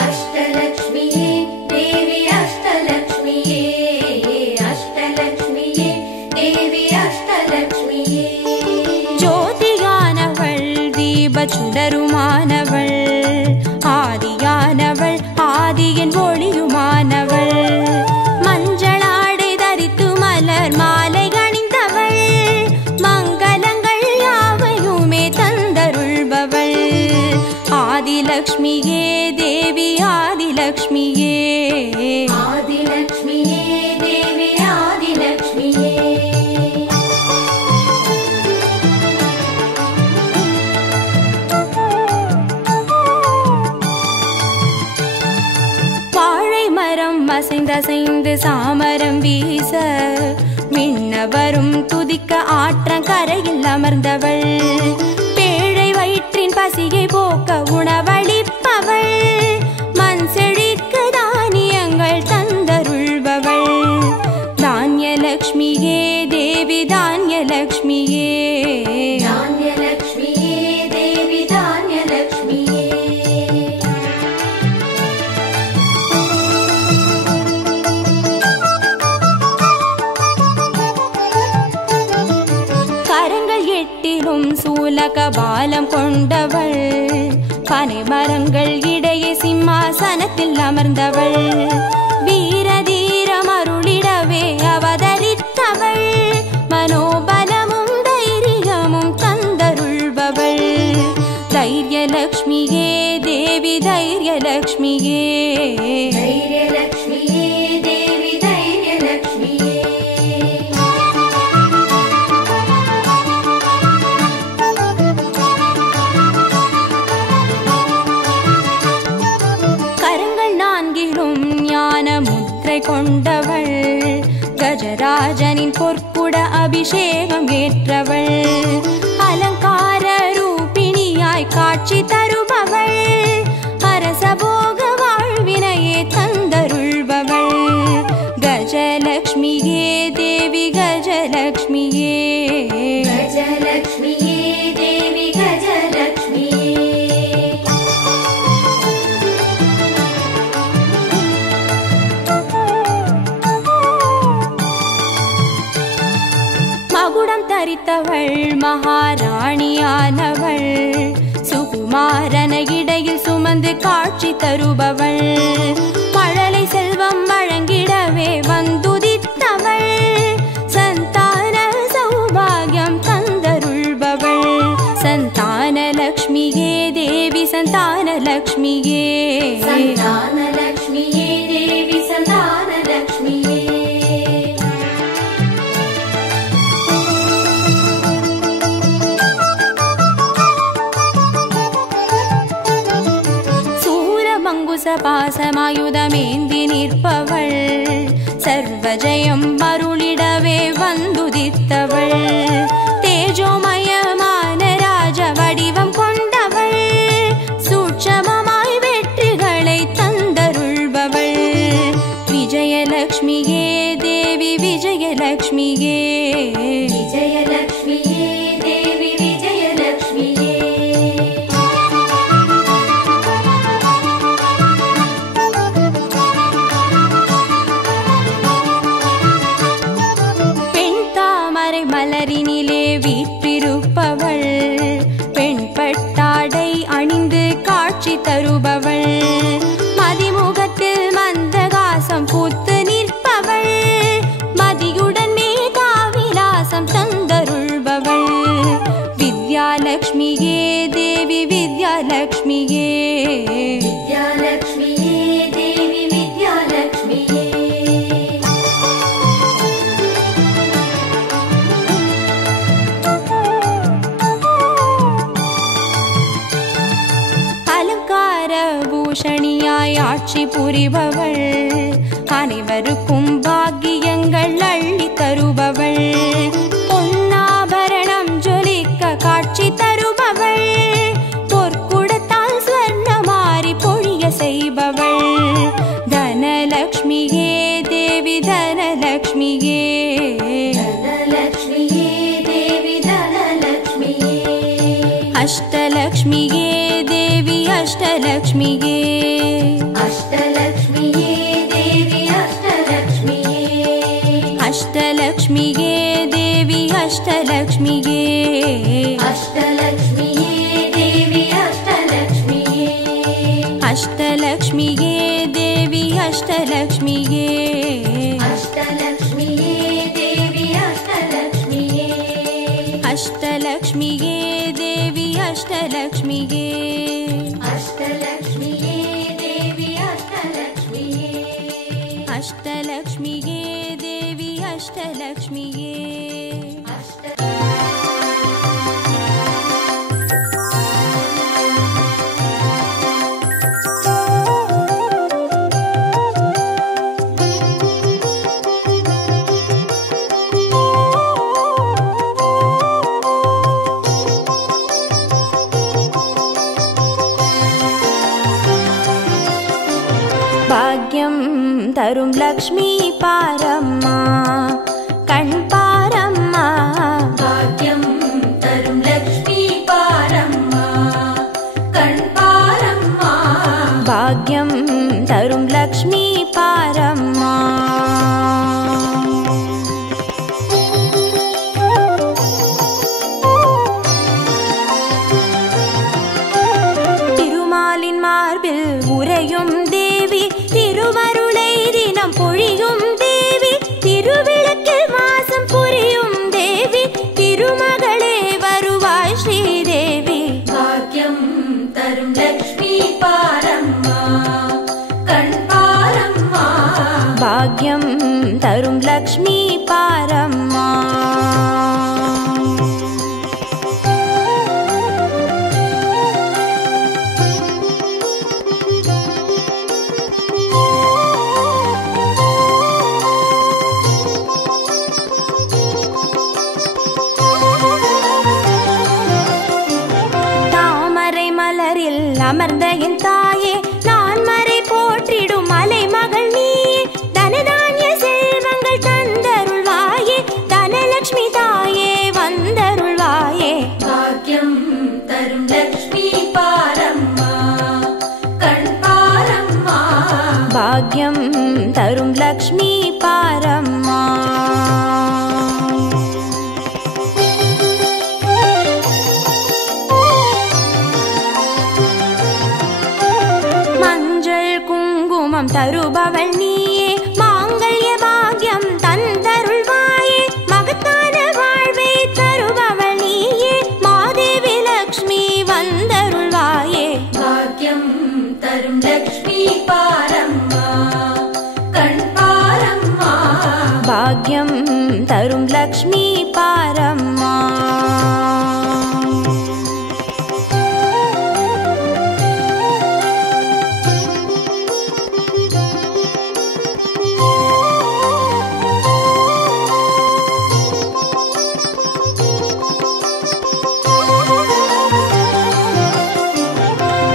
अष्टलक्ष्मिये देवी अष्टलक्ष्मिये अष्टलक्ष्मिये देवी अष्टलक्ष्मिये ஜோதியானவள் தீப சுடருமானவள் ஆதியானவள் ஆதியின் ஒளியுமானவள் மஞ்சளாடை தரித்து மலர் மாலை அணிந்தவள் மங்களங்கள் யாவையுமே தந்தருள்பவள் ஆதிலக்ஷ்மியே தேவி ஆதிலக்ஷ்மியே आदिलक्ष्मिये देवी आदिलक्ष्मिये வாழை மரம் அசைந்தசைந்து சாமரம் வீச மின்னவரும் துதிக்க ஆற்றங்கரையில் அமர்ந்தவள் பேழை வயிற்றின் பசியை போக்க உணவளிப்பவள் மண் செழிக்க தானியங்கள் தந்தருள்பவள் தானியலக்ஷ்மியே தேவி தானியலக்ஷ்மியே धान्यलक्ष्मिये देवी धान्यलक्ष्मिये கரங்கள் எட்டிலும் சூலக பாலம் கொண்டவள் பனை மரங்கள் இடையே சிம்மாசனத்தில் அமர்ந்தவள் வீரதீரம் அருளிடவே அவதரித்தவள் மனோபலமும் தைரியமும் தந்தருள்பவள் தைரியலக்ஷ்மியே தேவி தைரியலக்ஷ்மியே धैर्यलक्ष्मिये देवी धैर्यलक्ष्मिये கரங்கள் நான்கிலும் ஞான முத்திரை கொண்டவள் கஜராஜனின் பொற்குட அபிஷேகம் ஏற்றவள் அலங்கார ரூபிணியாய் காட்சி தருபவள் அரசபோக வாழ்வினையே தந்தருள்பவள் கஜலக்ஷ்மியே தேவி கஜலக்ஷ்மியே गजलक्ष्मिये देवी गजलक्ष्मिये மகுடம் தரித்தவள் மகாராணியானவள் சுகுமாரன இடையில் சுமந்து காட்சி தருபவள் மழலை செல்வம் வழங்கிடவே வந்துதித்தவள் சந்தான சௌபாகியம் தந்தருள்பவள் சந்தானலக்ஷ்மியே தேவி சந்தானலக்ஷ்மியே सन्तानलक्ष्मिये देवी सन्तानलक्ष्मिये சூரமங்குசபாசமாயுதமேந்தி நிற்பவள் சர்வஜயம் அருளிடவே வந்துதித்தவள் தேஜோமயமான பட்டாடை அணிந்து காட்சி தருபவள், மதிமுகத்தில் மந்தகாசம் பூத்து நிற்பவள், மதியுடன் மேதாவிலாசம் தந்தருள்பவள், வித்யாலக்ஷ்மியே தேவி வித்யாலக்ஷ்மியே, வித்யாலக்ஷ்மியே தேவி வித்யாலக்ஷ்மியே. அலங்கார பூஷணியாய் ஆட்சி புரிபவள், அனைவருக்கும் பாக்கியங்கள் அள்ளி தருபவள், பொன்னாபரணம் ஜொலிக்க காட்சி தருபவள், பொற்குடத்தால் ஸ்வர்ணமாரி பொழிய செய்பவள், தனலக்ஷ்மியே தேவி தனலக்ஷ்மியே, தனலக்ஷ்மியே தேவி தனலக்ஷ்மியே. அஷ்டலக்ஷ்மியே தேவி அஷ்டலக்ஷ்மியே, அஷ்டலக்ஷ்மியே தேவி அஷ்டலக்ஷ்மியே. அஷ்டலக்ஷ்மியே தேவி அஷ்டலக்ஷ்மியே, அஷ்டலக்ஷ்மியே தேவி அஷ்டலக்ஷ்மியே. அஷ்டலக்ஷ்மியே தேவி அஷ்டலக்ஷ்மியே, அஷ்டலக்ஷ்மியே தேவி அஷ்டலக்ஷ்மியே. அஷ்டலக்ஷ்மியே தேவி அஷ்டலக்ஷ்மியே, அஷ்டலக்ஷ்மியே தேவி அஷ்டலக்ஷ்மியே. அஷ்டலக்ஷ்மியே தேவி அஷ்டலக்ஷ்மியே. பாக்யம் தரும் லக்ஷ்மி பாரம்மா, கண் பாரம்மா, பாக்யம் தரும் லக்ஷ்மி பாரம்மா, கண் பாரம்மா. பாக்யம் தரும் லக்ஷ்மி பாரம்மா. திருமாலின் மார்பில் உறையும் தேவி, திருவருளை தினம் பொழியும் தேவி, திருவிளக்கில் வாசம் புரியும் தேவி, திருமகளே வருவாய் ஸ்ரீதேவி. பாக்யம் தரும் லக்ஷ்மி பாரம்மா, கண் பாரம்மா. பாக்யம் தரும் லக்ஷ்மி பாரம்மா. தாமரை மலரில் அமர்ந்த என் தாயே, நான் மறை போற்றிடும் மலை மகள் நீயே, தனதானிய செல்வங்கள் தந்தருள்வாயே, தனலக்ஷ்மி தாயே வந்தருள்வாயே. பாக்யம் தரும் லக்ஷ்மி பாரம்மா, கண் பாரம்மா. பாக்யம் தரும் லக்ஷ்மி பாரம்மா. மஞ்சள் குங்குமம் தருபவள் நீயே, மாங்கல்ய பாக்யம் தந்தருள்வாயே, மகத்தான வாழ்வை தருபவள் நீயே, மாதேவி லக்ஷ்மி வந்தருள்வாயே. பாக்யம் தரும் லக்ஷ்மி பாரம்மா, கண் பாரம்மா. பாக்யம் தரும் லக்ஷ்மி பாரம்மா.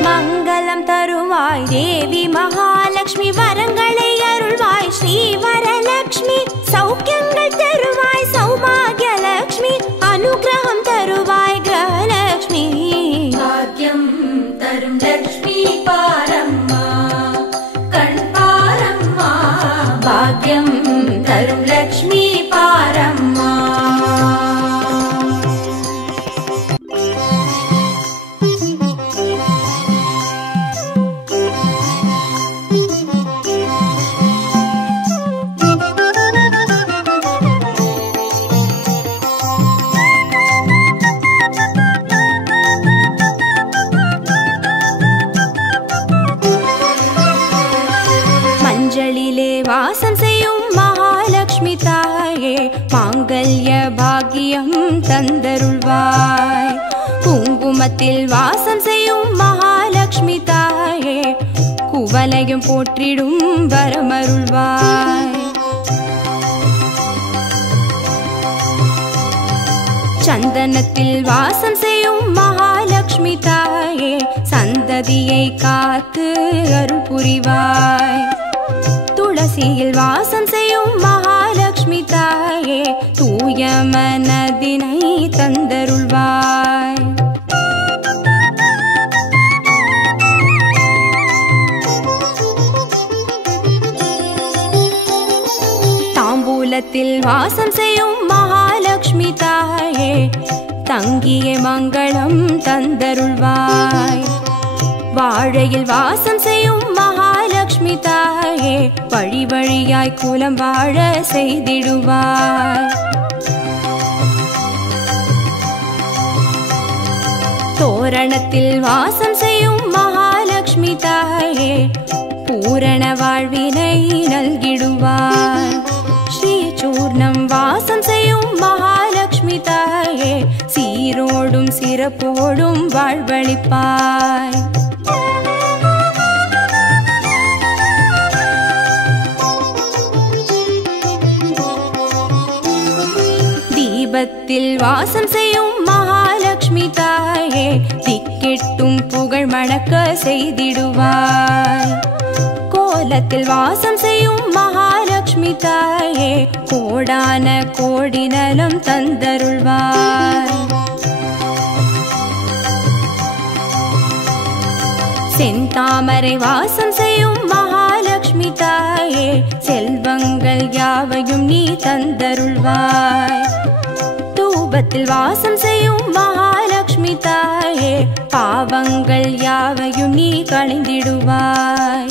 மங்களம் தருவாய் தேவி மகாலட்சுமி, வரங்களை அருள்வாய் ஸ்ரீ வரலக்ஷ்மி, சௌக்கியங்கள் தருவாய் சௌபாகியலக்ஷ்மி, அனுகிரகம் தருவாய் கிரகலக்ஷ்மி. பாக்யம் தரும் லக்ஷ்மி பாரம்மா, கண் பாரம்மா. பாக்யம் தரும் லக்ஷ்மி பாரம்மா. பாக்கியம் தந்தருள்வாய். குங்குமத்தில் வாசம் செய்யும் மகாலட்சுமி தாயே குவலையும் போற்றிடும் வரமருள்வாய். சந்தனத்தில் வாசம் செய்யும் மகாலட்சுமி தாயே சந்ததியை காத்து அருள் புரிவாய். துளசியில் வாசம் செய்யும் மகாலட்சுமி தாயே தூய மனதினை தந்தருள்வாய். தாம்பூலத்தில் வாசம் செய்யும் மகாலட்சுமி தாயே தங்கிய மங்களம் தந்தருள்வாய். வாழையில் வாசம் செய்யும் மகாலட்சுமி தாயே வழி வழியாய் குலம் வாழ செய்திடுவாய். தோரணத்தில் வாசம் செய்யும் மகாலட்சுமி தாயே பூரண வாழ்வினை நல்கிடுவாய். ஸ்ரீ சூர்ணம் வாசம் செய்யும் மகாலட்சுமி தாயே சீரோடும் சிறப்போடும் வாழ்வளிப்பாய். தீபத்தில் வாசம் செய்யும் மகாலட்சுமி தாயே திக்கெட்டும் புகழ் மணக்க செய்திடுவாய். கோலத்தில் வாசம் செய்யும் மகாலட்சுமி தாயே கோடான கோடி நலம் தந்தருள்வாய். செந்தாமரை வாசம் செய்யும் மகாலட்சுமி தாயே செல்வங்கள் யாவையும் நீ தந்தருள்வாய். தூபத்தில் வாசம் செய்யும் மகாலட்சுமி தாயே பாவங்கள் யாவையும் நீ களைந்திடுவாய்.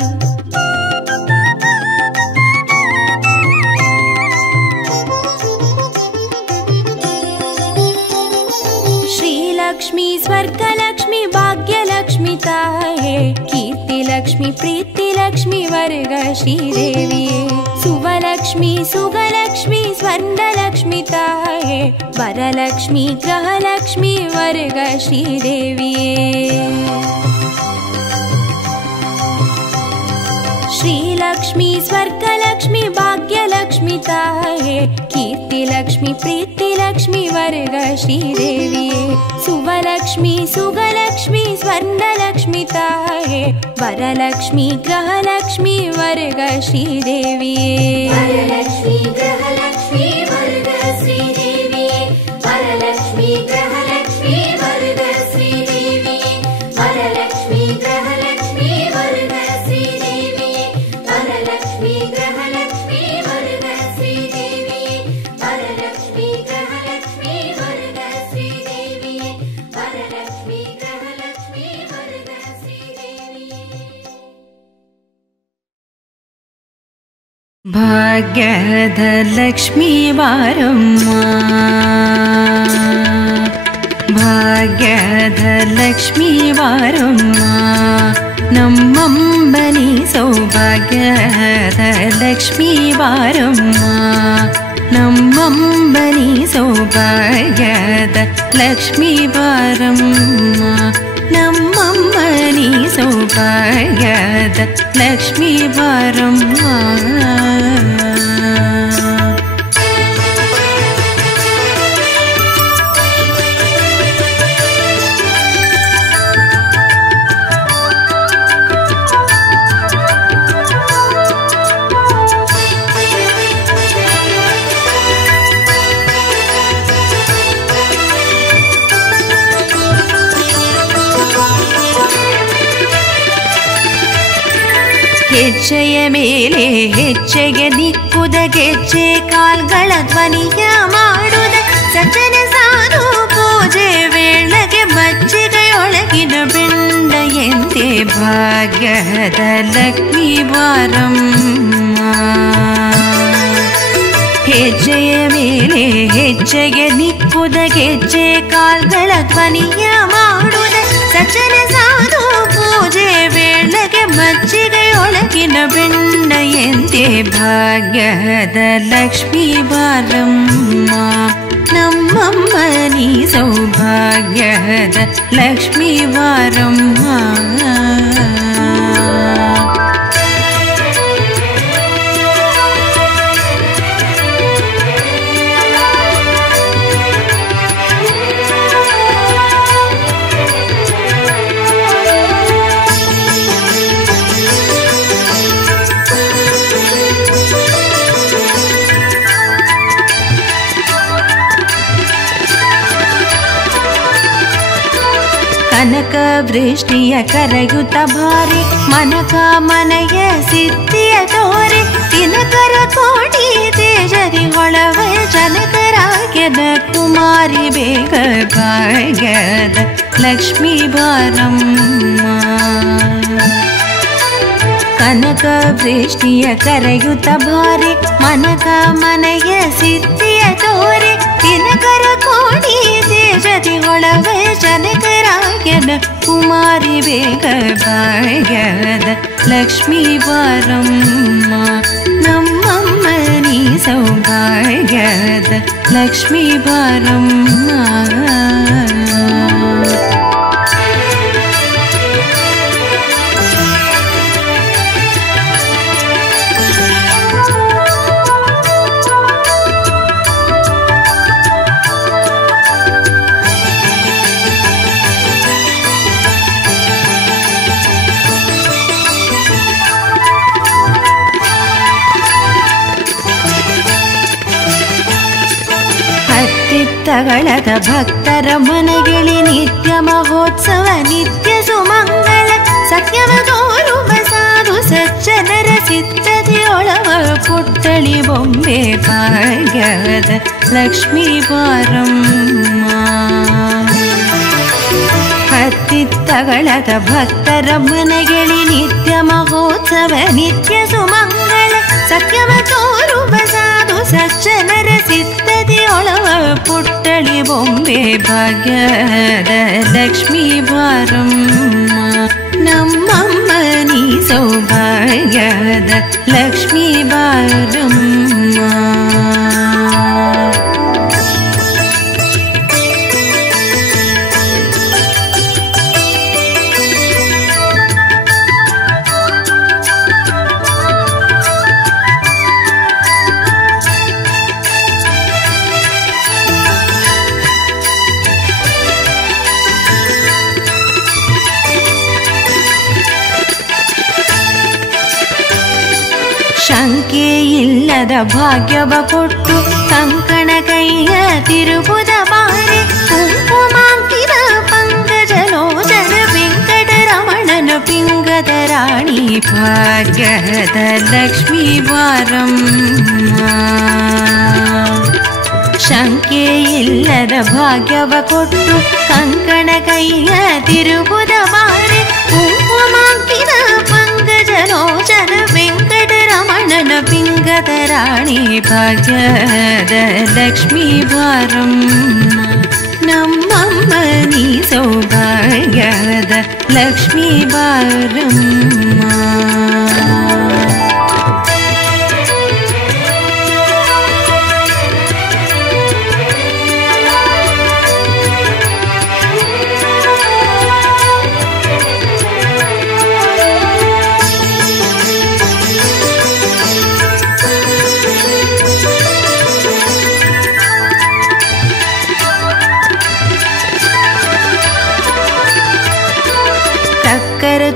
ஸ்ரீலக்ஷ்மி ஸ்வர்கலக்ஷ்மி பாக்யலக்ஷ்மி தாயே கீர்த்திலக்ஷ்மி பிரீத்திலக்ஷ்மி வருக ஸ்ரீதேவியே. சுவலக்ஷ்மி சுகலக்ஷ்மி ஸ்வர்ணலக்ஷ்மி தாயே வரலக்ஷ்மி கிரகலக்ஷ்மி வருக ஸ்ரீதேவியே. श्रीलक्ष्मी स्वर्गलक्ष्मी भाग्यलक्ष्मी ताये कीर्तिलक्ष्मी प्रीतिलक्ष्मी वर्ग श्रीदेविये. सुवलक्ष्मी सुगलक्ष्मी स्वर्णलक्ष्मी ताये वरलक्ष्मी ग्रहलक्ष्मी वर्ग श्रीदेविये. वरलक्ष्मी ग्रहलक्ष्मी वर्ग श्रीदेविये. वरलक्ष्मी ग्रहलक्ष्मी वर्ग श्रीदेविये. वरलक्ष्मी ग्रहलक्ष्मी वर्ग श्रीदेविये. वरलक्ष्मी ग्रहलक्ष्मी वर्ग श्रीदेविये. वरलक्ष्मी ग्रहलक्ष्मी वर्ग श्रीदेविये. वरलक्ष्मी ग्रहलक्ष्मी वर्ग श्रीदेविये. ಭಾಗ್ಯದ ಲಕ್ಷ್ಮೀ ಬಾರಮ್ಮ, ಭಾಗ್ಯದ ಲಕ್ಷ್ಮೀ ಬಾರಮ್ಮ, ನಮ್ಮಂಬನಿ ಸೌಭಾಗ್ಯದ ಲಕ್ಷ್ಮೀ ಬಾರಮ್ಮ, ನಮ್ಮಂಬನಿ ಸೌಭಾಗ್ಯದ ಲಕ್ಷ್ಮೀ ಬಾರಮ್ಮ, ನಮ್ಮಮ್ಮನಿ ಸೌಭಾಗ್ಯದ ಲಕ್ಷ್ಮೀ ಬಾರಮ್ಮ. ಹೆಜ್ಜೆಯ ಮೇಲೆ ಹೆಜ್ಜೆಗೆ ದಿಕ್ಕುದ ಗೆಜ್ಜೆ ಕಾಲ್ಗಳ ಧ್ವನಿಯ ಮಾಡುದ ಸಜ್ಜನ ಸಾಧು ಪೂಜೆ ವೇಳೆಗೆ ಮಜ್ಜಿಗೆಯೊಳಗಿನ ಬೆಂಡ ಎಂದೇ ಭಾಗ್ಯದ ಲಕ್ಷ್ಮೀ ಬಾರಮ್ಮ. ಹೆಜ್ಜೆಯ ಮೇಲೆ ಹೆಜ್ಜೆಗೆ ದಿಕ್ಕುದ ಗೆಜ್ಜೆ ಕಾಲ್ಗಳ ಧ್ವನಿಯ ಮಾಡುದ ಸಜ್ಜನ ಸಾಧು ಪೂಜೆ ವೇಳೆಗೆ ಮಜ್ಜಿಗೆಯೊಳಗಿನ ಬೆಂಡ ಎಂದೇ ಭಾಗ್ಯದ ಲಕ್ಷ್ಮೀ ಬಾರಮ್ಮ. ನಮ್ಮಮ್ಮ ನೀ ಸೌಭಾಗ್ಯದ ಲಕ್ಷ್ಮೀ ಬಾರಮ್ಮ. ಕನಕ ವೃಷ್ಟಿಯ ಕರೆಯುತ್ತ ಭಾರಿ ಮನಕ ಮನೆಯ ಸಿದ್ಧಿಯ ತೋರಿ ದಿನಕರ ಕೋಟಿ ತೇಜರಿ ಹೊಳವ ಜನಕರಾಗ್ಯದ ಕುಮಾರಿ ಬೇಗ ಭಾಗ್ಯದ ಲಕ್ಷ್ಮೀ ಬಾರಮ್ಮ. ಕನಕ ವೃಷ್ಟಿಯ ಕರೆಯುತ್ತ ಭಾರಿ ಮನಕ ಮನೆಯ ಸಿದ್ಧಿಯ ತೋರಿ ದಿನಕರ ಕೋಟಿ ತೇಜದಿ ಹೊಳವ ಜನಕರಾಗ್ಯದ ಕುಮಾರಿ ಬೇಗ ಭಾಗ್ಯದ ಲಕ್ಷ್ಮೀ ಬಾರಮ್ಮ. ನಮ್ಮಮ್ಮ ನೀ ಸೌಭಾಗ್ಯದ ಲಕ್ಷ್ಮೀ ಬಾರಮ್ಮ. ತಗಳದ ಭಕ್ತರ ಮನೆಗಿಳಿ ನಿತ್ಯ ಮಹೋತ್ಸವ ನಿತ್ಯ ಸುಮಂಗಳ ಸತ್ಯವ ತೋರುವ ಸಾಧು ಸಜ್ಜನರ ಸಿದ್ಧತೆಯೊಳವ ಪುಟ್ಟಳಿ ಬೊಂಬೆ ಭಾಗ್ಯದ ಲಕ್ಷ್ಮೀ ಬಾರಮ್ಮ. ಹತ್ತಿತ್ತಗಳದ ಭಕ್ತರ ಮನೆಗಿಳಿ ನಿತ್ಯ ಮಹೋತ್ಸವ ನಿತ್ಯ ಸುಮಂಗಳ ಸತ್ಯವ ತೋರುವ ಸಾಧು ಸಜ್ಜನರ ಸಿದ್ಧತೆಯೊಳವ ಪುಟ್ಟಳಿ ಬೊಂಬೆ ಭಾಗ್ಯದ ಲಕ್ಷ್ಮೀ ಬಾರಮ್ಮ. ನಮ್ಮಮ್ಮ ನೀ ಸೌಭಾಗ್ಯದ ಲಕ್ಷ್ಮೀ ಬಾರಮ್ಮ. ಶಂಕೆ ಇಲ್ಲದ ಭಾಗ್ಯವ ಕೊಟ್ಟು ಕಂಕಣ ಕೈಯ ತಿರುಬುದ ಬಾರಿ ಕುಂಕುಮಾಂಕಿತ ಪಂಕಜಲೋಚನ ವೆಂಕಟರಮಣನ ಪಿಂಗದ ರಾಣಿ ಭಾಗ್ಯದ ಲಕ್ಷ್ಮೀ ಬಾರಮ್ಮ. ಶಂಕೆ ಇಲ್ಲದ ಭಾಗ್ಯವ ಕೊಟ್ಟು ಕಂಕಣ ಕೈಯ ತಿರುಬುದ ಬಾರಿ ಕುಂಕುಮಾಂಕಿತ ಪಂಕಜಲೋಚನ ವೆಂಕಟರಮಣನ ಪಿಂಗದ ರಾಣಿ ಭಾಗ್ಯದ ಲಕ್ಷ್ಮೀ ಬಾರಮ್ಮ. ನಮ್ಮಮ್ಮ ನೀ ಸೌಭಾಗ್ಯದ ಲಕ್ಷ್ಮೀ ಬಾರಮ್ಮ.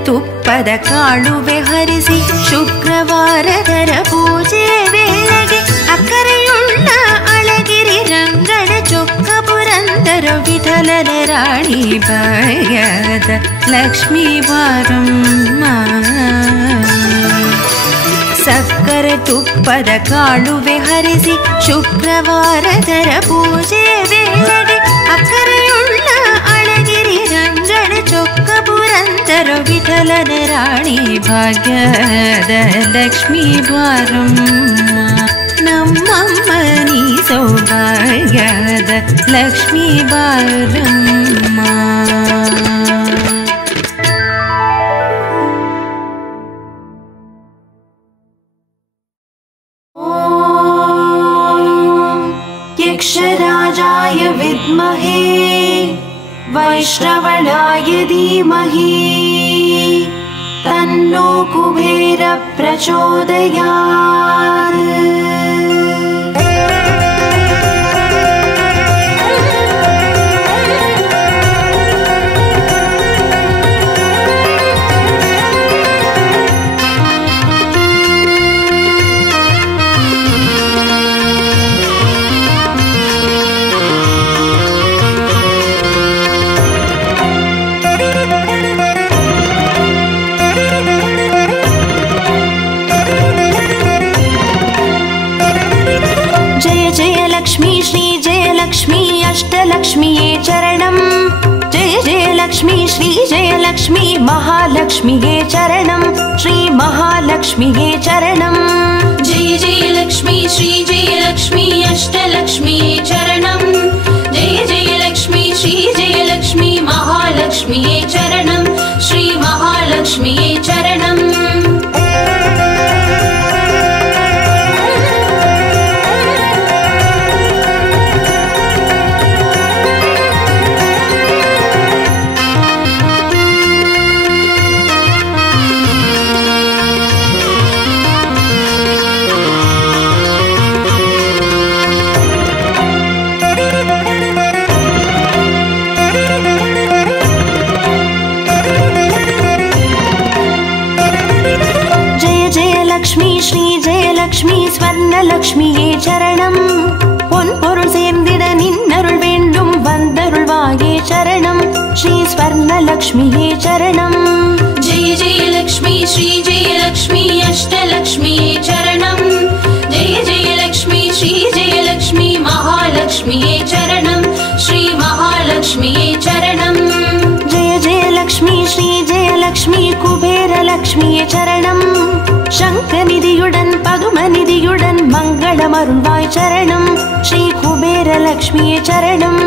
ತುಪ್ಪದ ಕಾಳುವೆ ಹರಿಸಿ ಶುಕ್ರವಾರದರ ಪೂಜೆ ವೇಳೆಗೆ ಅಕ್ಕರೆಯುಳ್ಳ ಅಳಗಿರಿ ರಂಗಡ ಚೊಕ್ಕ ಪುರಂದರ ವಿಠಲನ ರಾಣಿ ಭಾಗ್ಯದ ಲಕ್ಷ್ಮೀ ಬಾರಮ್ಮ. ಸಕ್ಕರೆ ತುಪ್ಪದ ಕಾಳುವೆ ಹರಿಸಿ ಶುಕ್ರವಾರದರ ಪೂಜೆ ವೇಳೆಗೆ ಅಕ್ಕರೆಯುಳ್ಳ ಅಳಗಿರಿ ರಂಗಡ ಚೊಕ್ಕ ಪುರಂದರ ವಿಠಲನ ರಾಣಿ ಭಾಗ್ಯದ ಲಕ್ಷ್ಮೀ ಬಾರಮ್ಮ. ನಮ್ಮಮ್ಮ ನೀ ಸೌಭಾಗ್ಯದ ಲಕ್ಷ್ಮೀ ಬಾರಮ್ಮ. ಯಕ್ಷರಾಜ वैश्रवणाय धीमहि तन्नो कुबेर प्रचोदयात्। अष्टलक्ष्मीये चरणं। जय जय लक्ष्मी श्री जय लक्ष्मी महालक्ष्मीये चरणं। श्री महालक्ष्मीये चरणं। जय जय लक्ष्मी श्री जय लक्ष्मी अष्टलक्ष्मीये चरणं। जय जय लक्ष्मी श्री जय लक्ष्मी महालक्ष्मीये चरणं। श्री महालक्ष्मीये चरणं। ஸ்வர்ணலக்ஷ்மியே சரணம். பொன்பொருள் சேர்ந்திட நின்னருள் வேண்டும் வந்தருள்வாயே சரணம். ஸ்ரீ ஸ்வர்ணலக்ஷ்மியே சரணம். जय जय लक्ष्मी श्री जय लक्ष्मी अष्टलक्ष्मीये चरणं। जय जय लक्ष्मी श्री जय लक्ष्मी महालक्ष्मीये चरणं। श्री महालक्ष्मीये चरणं। जय जय लक्ष्मी श्री जय लक्ष्मी कुबेरलक्ष्मिये चरणं. शङ्खनिधियुடன் पदुमनिधियुடன் मङ्गलमरुள்வாய் चरणं. श्री कुबेरलक्ष्मिये चरणं.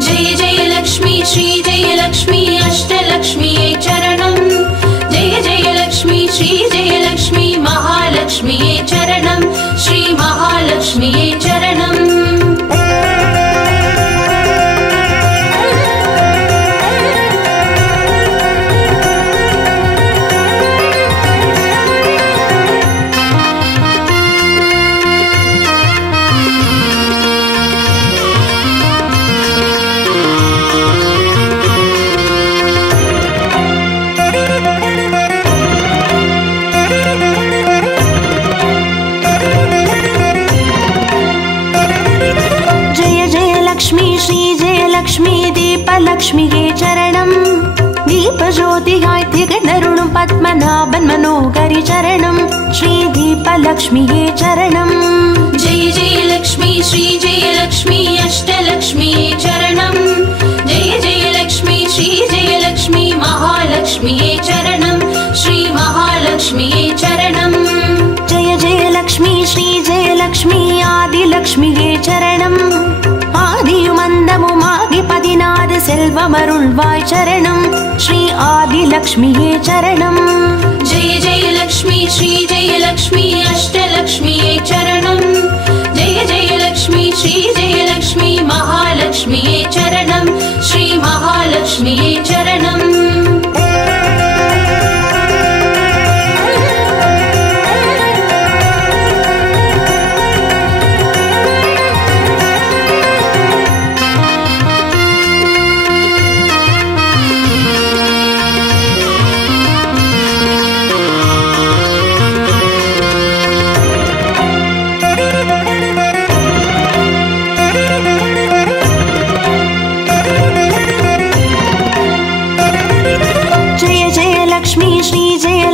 जय जय लक्ष्मी श्री जय लक्ष्मी अष्टलक्ष्मीये चरणं। जय जय लक्ष्मी श्री जय लक्ष्मी महालक्ष्मीये चरणं। श्री महालक्ष्मीये चरणं। லக்ஷ்மியே சரணம். தீபஜோதியாய் திகழருளும் பத்மநாபன் மனோகரி சரணம். ஸ்ரீ தீபலக்ஷ்மியே சரணம். जय जय लक्ष्मी श्री जय लक्ष्मी अष्टलक्ष्मीये चरणं। जय जय लक्ष्मी श्री जय लक्ष्मी महालक्ष्मीये चरणं। श्री महालक्ष्मीये चरणं। जय जय लक्ष्मी श्री जय लक्ष्मी आदिलक्ष्मिये चरणं. ஆதியுமந்தமுமாகி 16 செல்வமருள்வாய் சரணம். ஸ்ரீ ஆதிலக்ஷ்மியே சரணம். जय जय लक्ष्मी श्री जय लक्ष्मी अष्टलक्ष्मीये चरणं। जय जय लक्ष्मी श्री जय लक्ष्मी महालक्ष्मीये चरणं। श्री महालक्ष्मीये चरणं।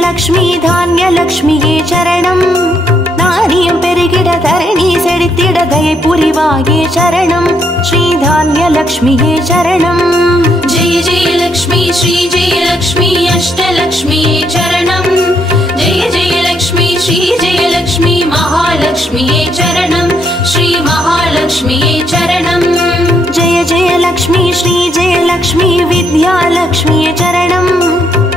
லக்ஷ்மி தான்யலக்ஷ்மியே சரணம். நாரியம் பெருகிட தரணி செழித்திட தயை புரிவாயே சரணம். ஸ்ரீ தான்யலக்ஷ்மியே சரணம். जय जय लक्ष्मी श्री जय लक्ष्मी अष्टलक्ष्मीये चरणं। जय जय लक्ष्मी श्री जय लक्ष्मी महालक्ष्मीये चरणं। श्री महालक्ष्मीये चरणं। जय जय लक्ष्मी श्री जय लक्ष्मी विद्यालक्ष्मिये चरणं.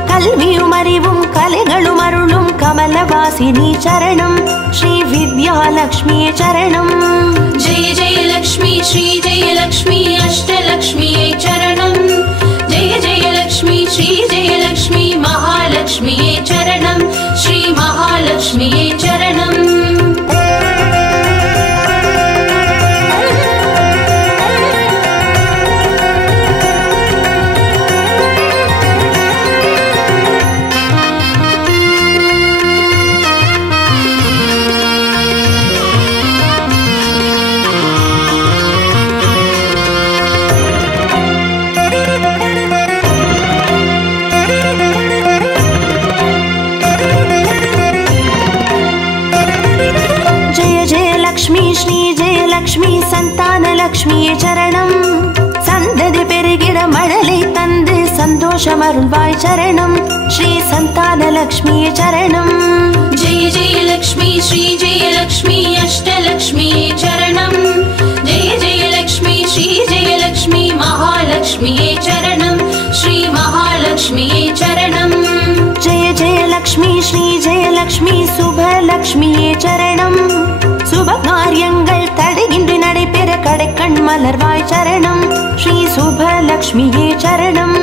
கல்வியும் அறிவும் கலைகளும் அருளும் கமலவாசினி சரணம். ஸ்ரீ வித்யாலக்ஷ்மியே சரணம். जय जय लक्ष्मी श्री जय लक्ष्मी अष्टलक्ष्मीये चरणं। महालक्ष्म्ये चरणं श्री महालक्ष्म्ये चरणम् संतानलक्ष्मिये चरणं सन्ददि पेरुगिड मडलै तंदु सन्तोषमरुळ्वाय चरणं श्री संतानलक्ष्मिये चरणं जय जय लक्ष्मी श्री जय लक्ष्मी अष्टलक्ष्मिये चरणं जय जय लक्ष्मी श्री जय लक्ष्मी महालक्ष्मिये चरणं श्री महालक्ष्मिये चरणं जय जय लक्ष्मी श्री जय लक्ष्मी शुभलक्ष्मिये चरणं शुभकार्यங்கள் தடையின்றி நடைபெற கடைக்கண் மலர்வாய் சரணம் ஸ்ரீ சுபலக்ஷ்மியே சரணம்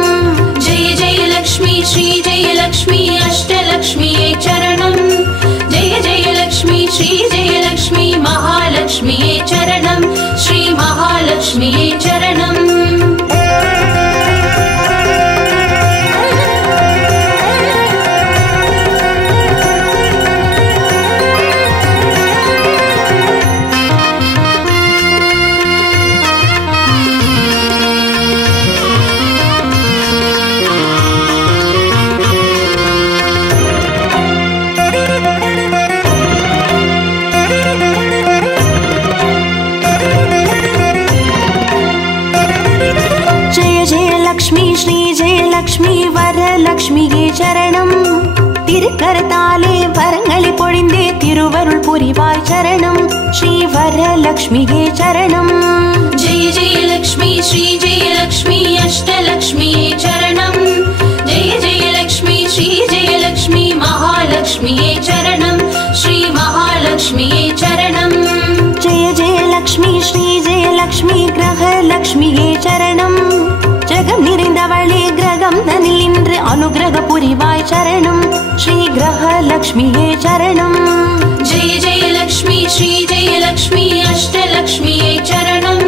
जय जय लक्ष्मी श्री जय लक्ष्मी अष्टलक्ष्मिये चरणं जय जय लक्ष्मी श्री जय लक्ष्मी महालक्ष्मिये चरणं श्री महालक्ष्मिये चरणं லக்ஷ்மி வரலக்ஷ்மியே சரணம் திருக்கரத்தாலே வரங்களை பொழிந்தே திருவருள் புரிவாய் சரணம் ஸ்ரீ வரலக்ஷ்மியே சரணம் जय जय लक्ष्मी श्री जय लक्ष्मी अष्टलक्ष्मिये चरणं जय जय लक्ष्मी श्री जय लक्ष्मी महालक्ष्मिये चरणं श्री महालक्ष्मिये चरणं जय जय लक्ष्मी श्री जय लक्ष्मी ग्रहलक्ष्मिये चरणं जगम निरंदवळे ग्रहम तनिल निன்று अनुग्रह पुरिवाय चरणं श्री ग्रहलक्ष्मिये चरणं जय जय लक्ष्मी श्री जय लक्ष्मी अष्टलक्ष्मिये चरणं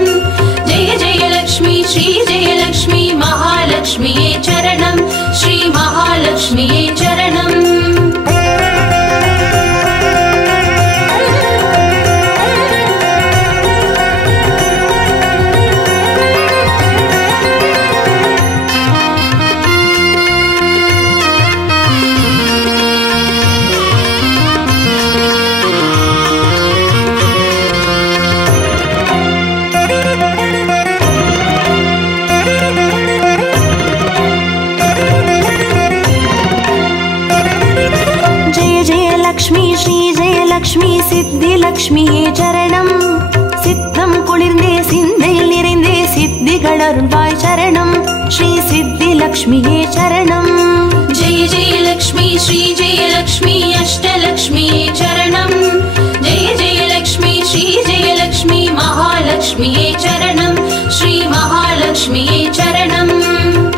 जय जय लक्ष्मी श्री जय लक्ष्मी महालक्ष्मिये चरणं श्री महालक्ष्मिये चरणं லக்ஷ்மி சித்தி லக்ஷ்மியே சரணம் சித்தம் குளிர்ந்தே சிந்தையில் நிறைந்தே சித்திகள் அருள்வாய் சரணம் ஸ்ரீ சித்தி லக்ஷ்மியே சரணம் जय जय लक्ष्मी श्री जय लक्ष्मी अष्टलक्ष्मिये चरणं जय जय लक्ष्मी श्री जय लक्ष्मी महालक्ष्मिये चरणं श्री महालक्ष्मिये चरणं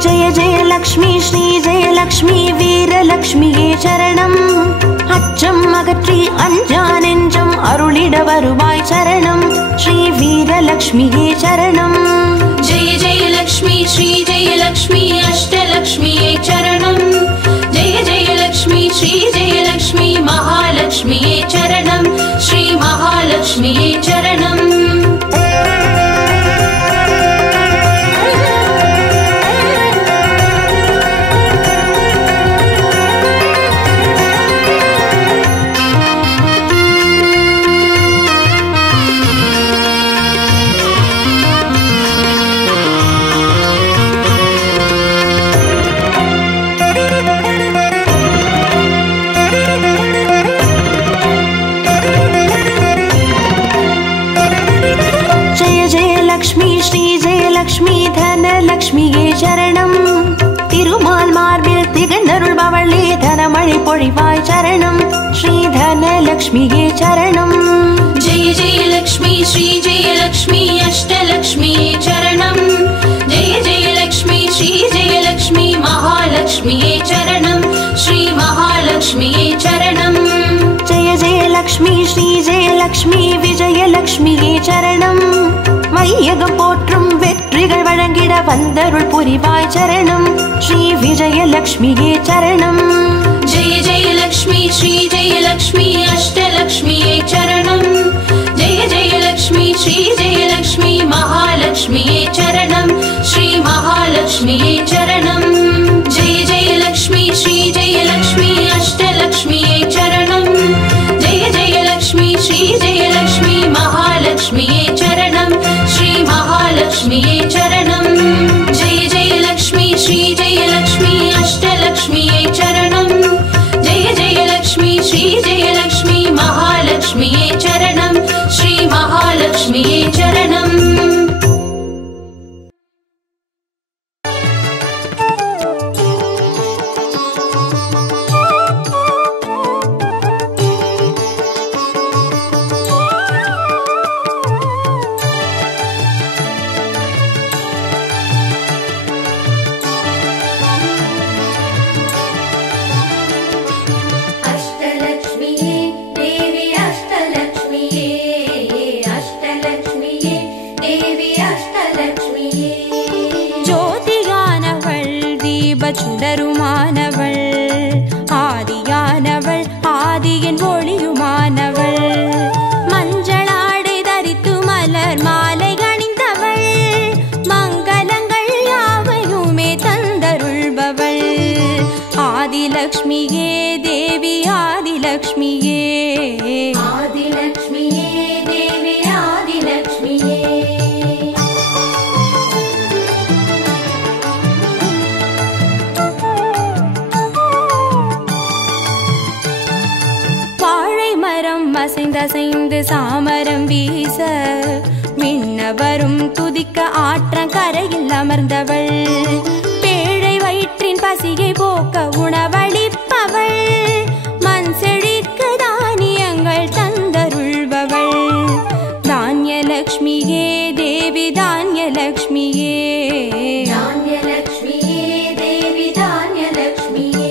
जय जय लक्ष्मी श्री जय लक्ष्मी வீரலக்ஷ்மியே சரணம் அச்சம் அகற்றி அஞ்சா நெஞ்சம் அருளிட வருவாய் சரணம் ஸ்ரீ வீரலக்ஷ்மியே சரணம் जय जय लक्ष्मी श्री जय लक्ष्मी अष्टलक्ष्मिये चरणं जय जय लक्ष्मी श्री जय लक्ष्मी महालक्ष्मिये चरणं श्री महालक्ष्मिये चरणं லக்ஷ்மியே சரணம் திருமால் மார்பில் திகழ்ந்தருள்பவளே தனமழை பொழிவாய் சரணம் ஸ்ரீ தனலக்ஷ்மியே சரணம் जय जय लक्ष्मी श्री जय लक्ष्मी अष्टलक्ष्मिये चरणं जय जय लक्ष्मी श्री जय लक्ष्मी महालक्ष्मिये चरणं श्री महालक्ष्म्यै चरणम् जय जय लक्ष्मी श्री जय लक्ष्मी विजय लक्ष्मिये चरणम् வையகம் போற்றும் வெற்றிகள் வழங்கிட வந்தருள் புரிவாய் சரணம் ஸ்ரீ விஜய லக்ஷ்மியே சரணம் जय जय लक्ष्मी श्री जय लक्ष्मी अष्टलक्ष्म्यै चरणम् जय जय लक्ष्मी श्री जय लक्ष्मी महालक्ष्म्यै चरणम् श्री महालक्ष्म्यै चरणम् जय जय लक्ष्मी श्री जय लक्ष्मी अष्टलक्ष्म्यै चरणम् जय जय लक्ष्मी श्री जय लक्ष्मी महालक्ष्म्यै चरणम् श्री महालक्ष्म्यै चरणम् जय जय लक्ष्मी श्री जय लक्ष्मी अष्टलक्ष्म्यै चरणम् जय जय लक्ष्मी श्री जय लक्ष्मी महालक्ष्म्यै चरणम् श्री महालक्ष्म्यै चरणम् சுடருமானவள் ஆதியானவள் ஆதியின் ஒளியுமானவள் மஞ்சளாடை தரித்து மலர் மாலை அணிந்தவள் மங்களங்கள் யாவையுமே தந்தருள்பவள் ஆதிலக்ஷ்மியே தேவி ஆதிலக்ஷ்மியே ஆதிலக்ஷ்மியே தேவி ஆதிலக்ஷ்மியே அசைந்து சாமரம் வீச விண்ணவரும் துதிக்க ஆற்றங்கரையில் அமர்ந்தவள் பேழை வயிற்றின் பசியை போக்க உணவளிப்பவள் மண் செழிக்க தானியங்கள் தந்தருள்பவள் தானியலக்ஷ்மியே தேவி தானியலக்ஷ்மியே தானியலக்ஷ்மியே தேவி தானியலக்ஷ்மியே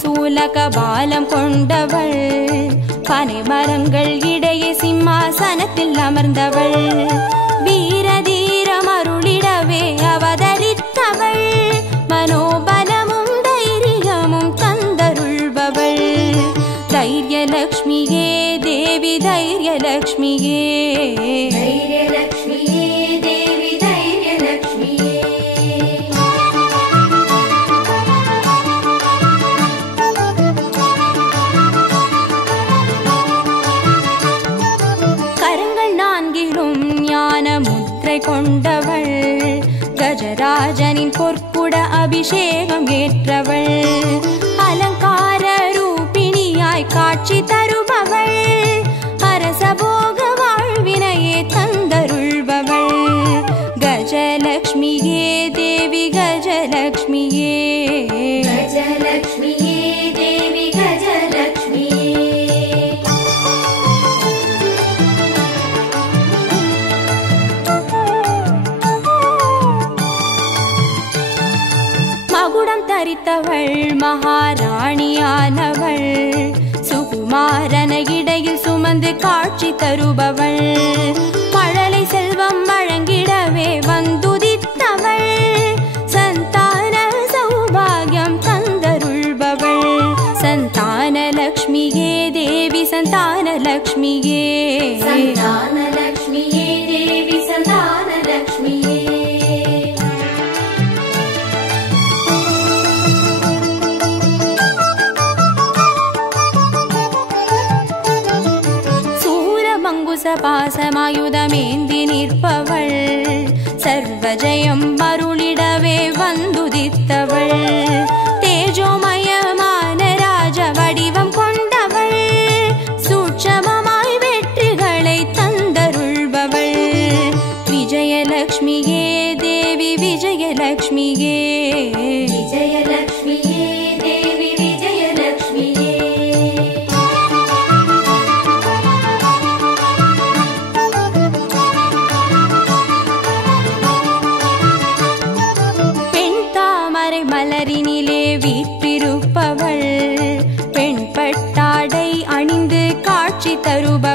சூலகபாலம் கொண்டவள் பனை மரங்கள் இடையே சிம்மாசனத்தில் அமர்ந்தவள் வீரதீரம் அருளிடவே அவதரித்தவள் மனோபலமும் தைரியமும் தந்தருள்பவள் தைரியலக்ஷ்மியே தேவி தைரியலக்ஷ்மியே தைரியலக்ஷ்மியே தேவி தைரியலக்ஷ்மியே கொண்டவள் கஜராஜனின் பொற்குட அபிஷேகம் ஏற்றவள் அலங்கார ரூபிணியாய் காட்சி தருபவள் அரசபோக வாழ்வினையே தந்தருள்பவள் கஜலக்ஷ்மியே தேவி கஜலக்ஷ்மியே கஜலக்ஷ்மியே தேவி கஜலக்ஷ்மியே மகுடம் தரித்தவள் மகாராணியானவள் சுகுமாரன இடையில் சுமந்து காட்சி தருபவள் மழலை செல்வம் வழங்கிடவே வந்துதித்தவள் சந்தான சௌபாகியம் தந்தருள்பவள் சந்தானலக்ஷ்மியே தேவி சந்தானலக்ஷ்மியே சந்தானலக்ஷ்மியே தேவி சந்தானலக்ஷ்மியே பாசமாயுதமேந்தி நிற்பவள் சர்வஜயம் அருளிடவே வந்துதித்தவள் தேஜோமயமான ராஜ வடிவம் கொண்டவள் சூட்சமமாய் வெற்றிகளை தந்தருள்பவள் விஜயலக்ஷ்மியே தேவி விஜயலக்ஷ்மியே விஜயலக்ஷ்மியே தேவி விஜயலக்ஷ்மியே தருபவள்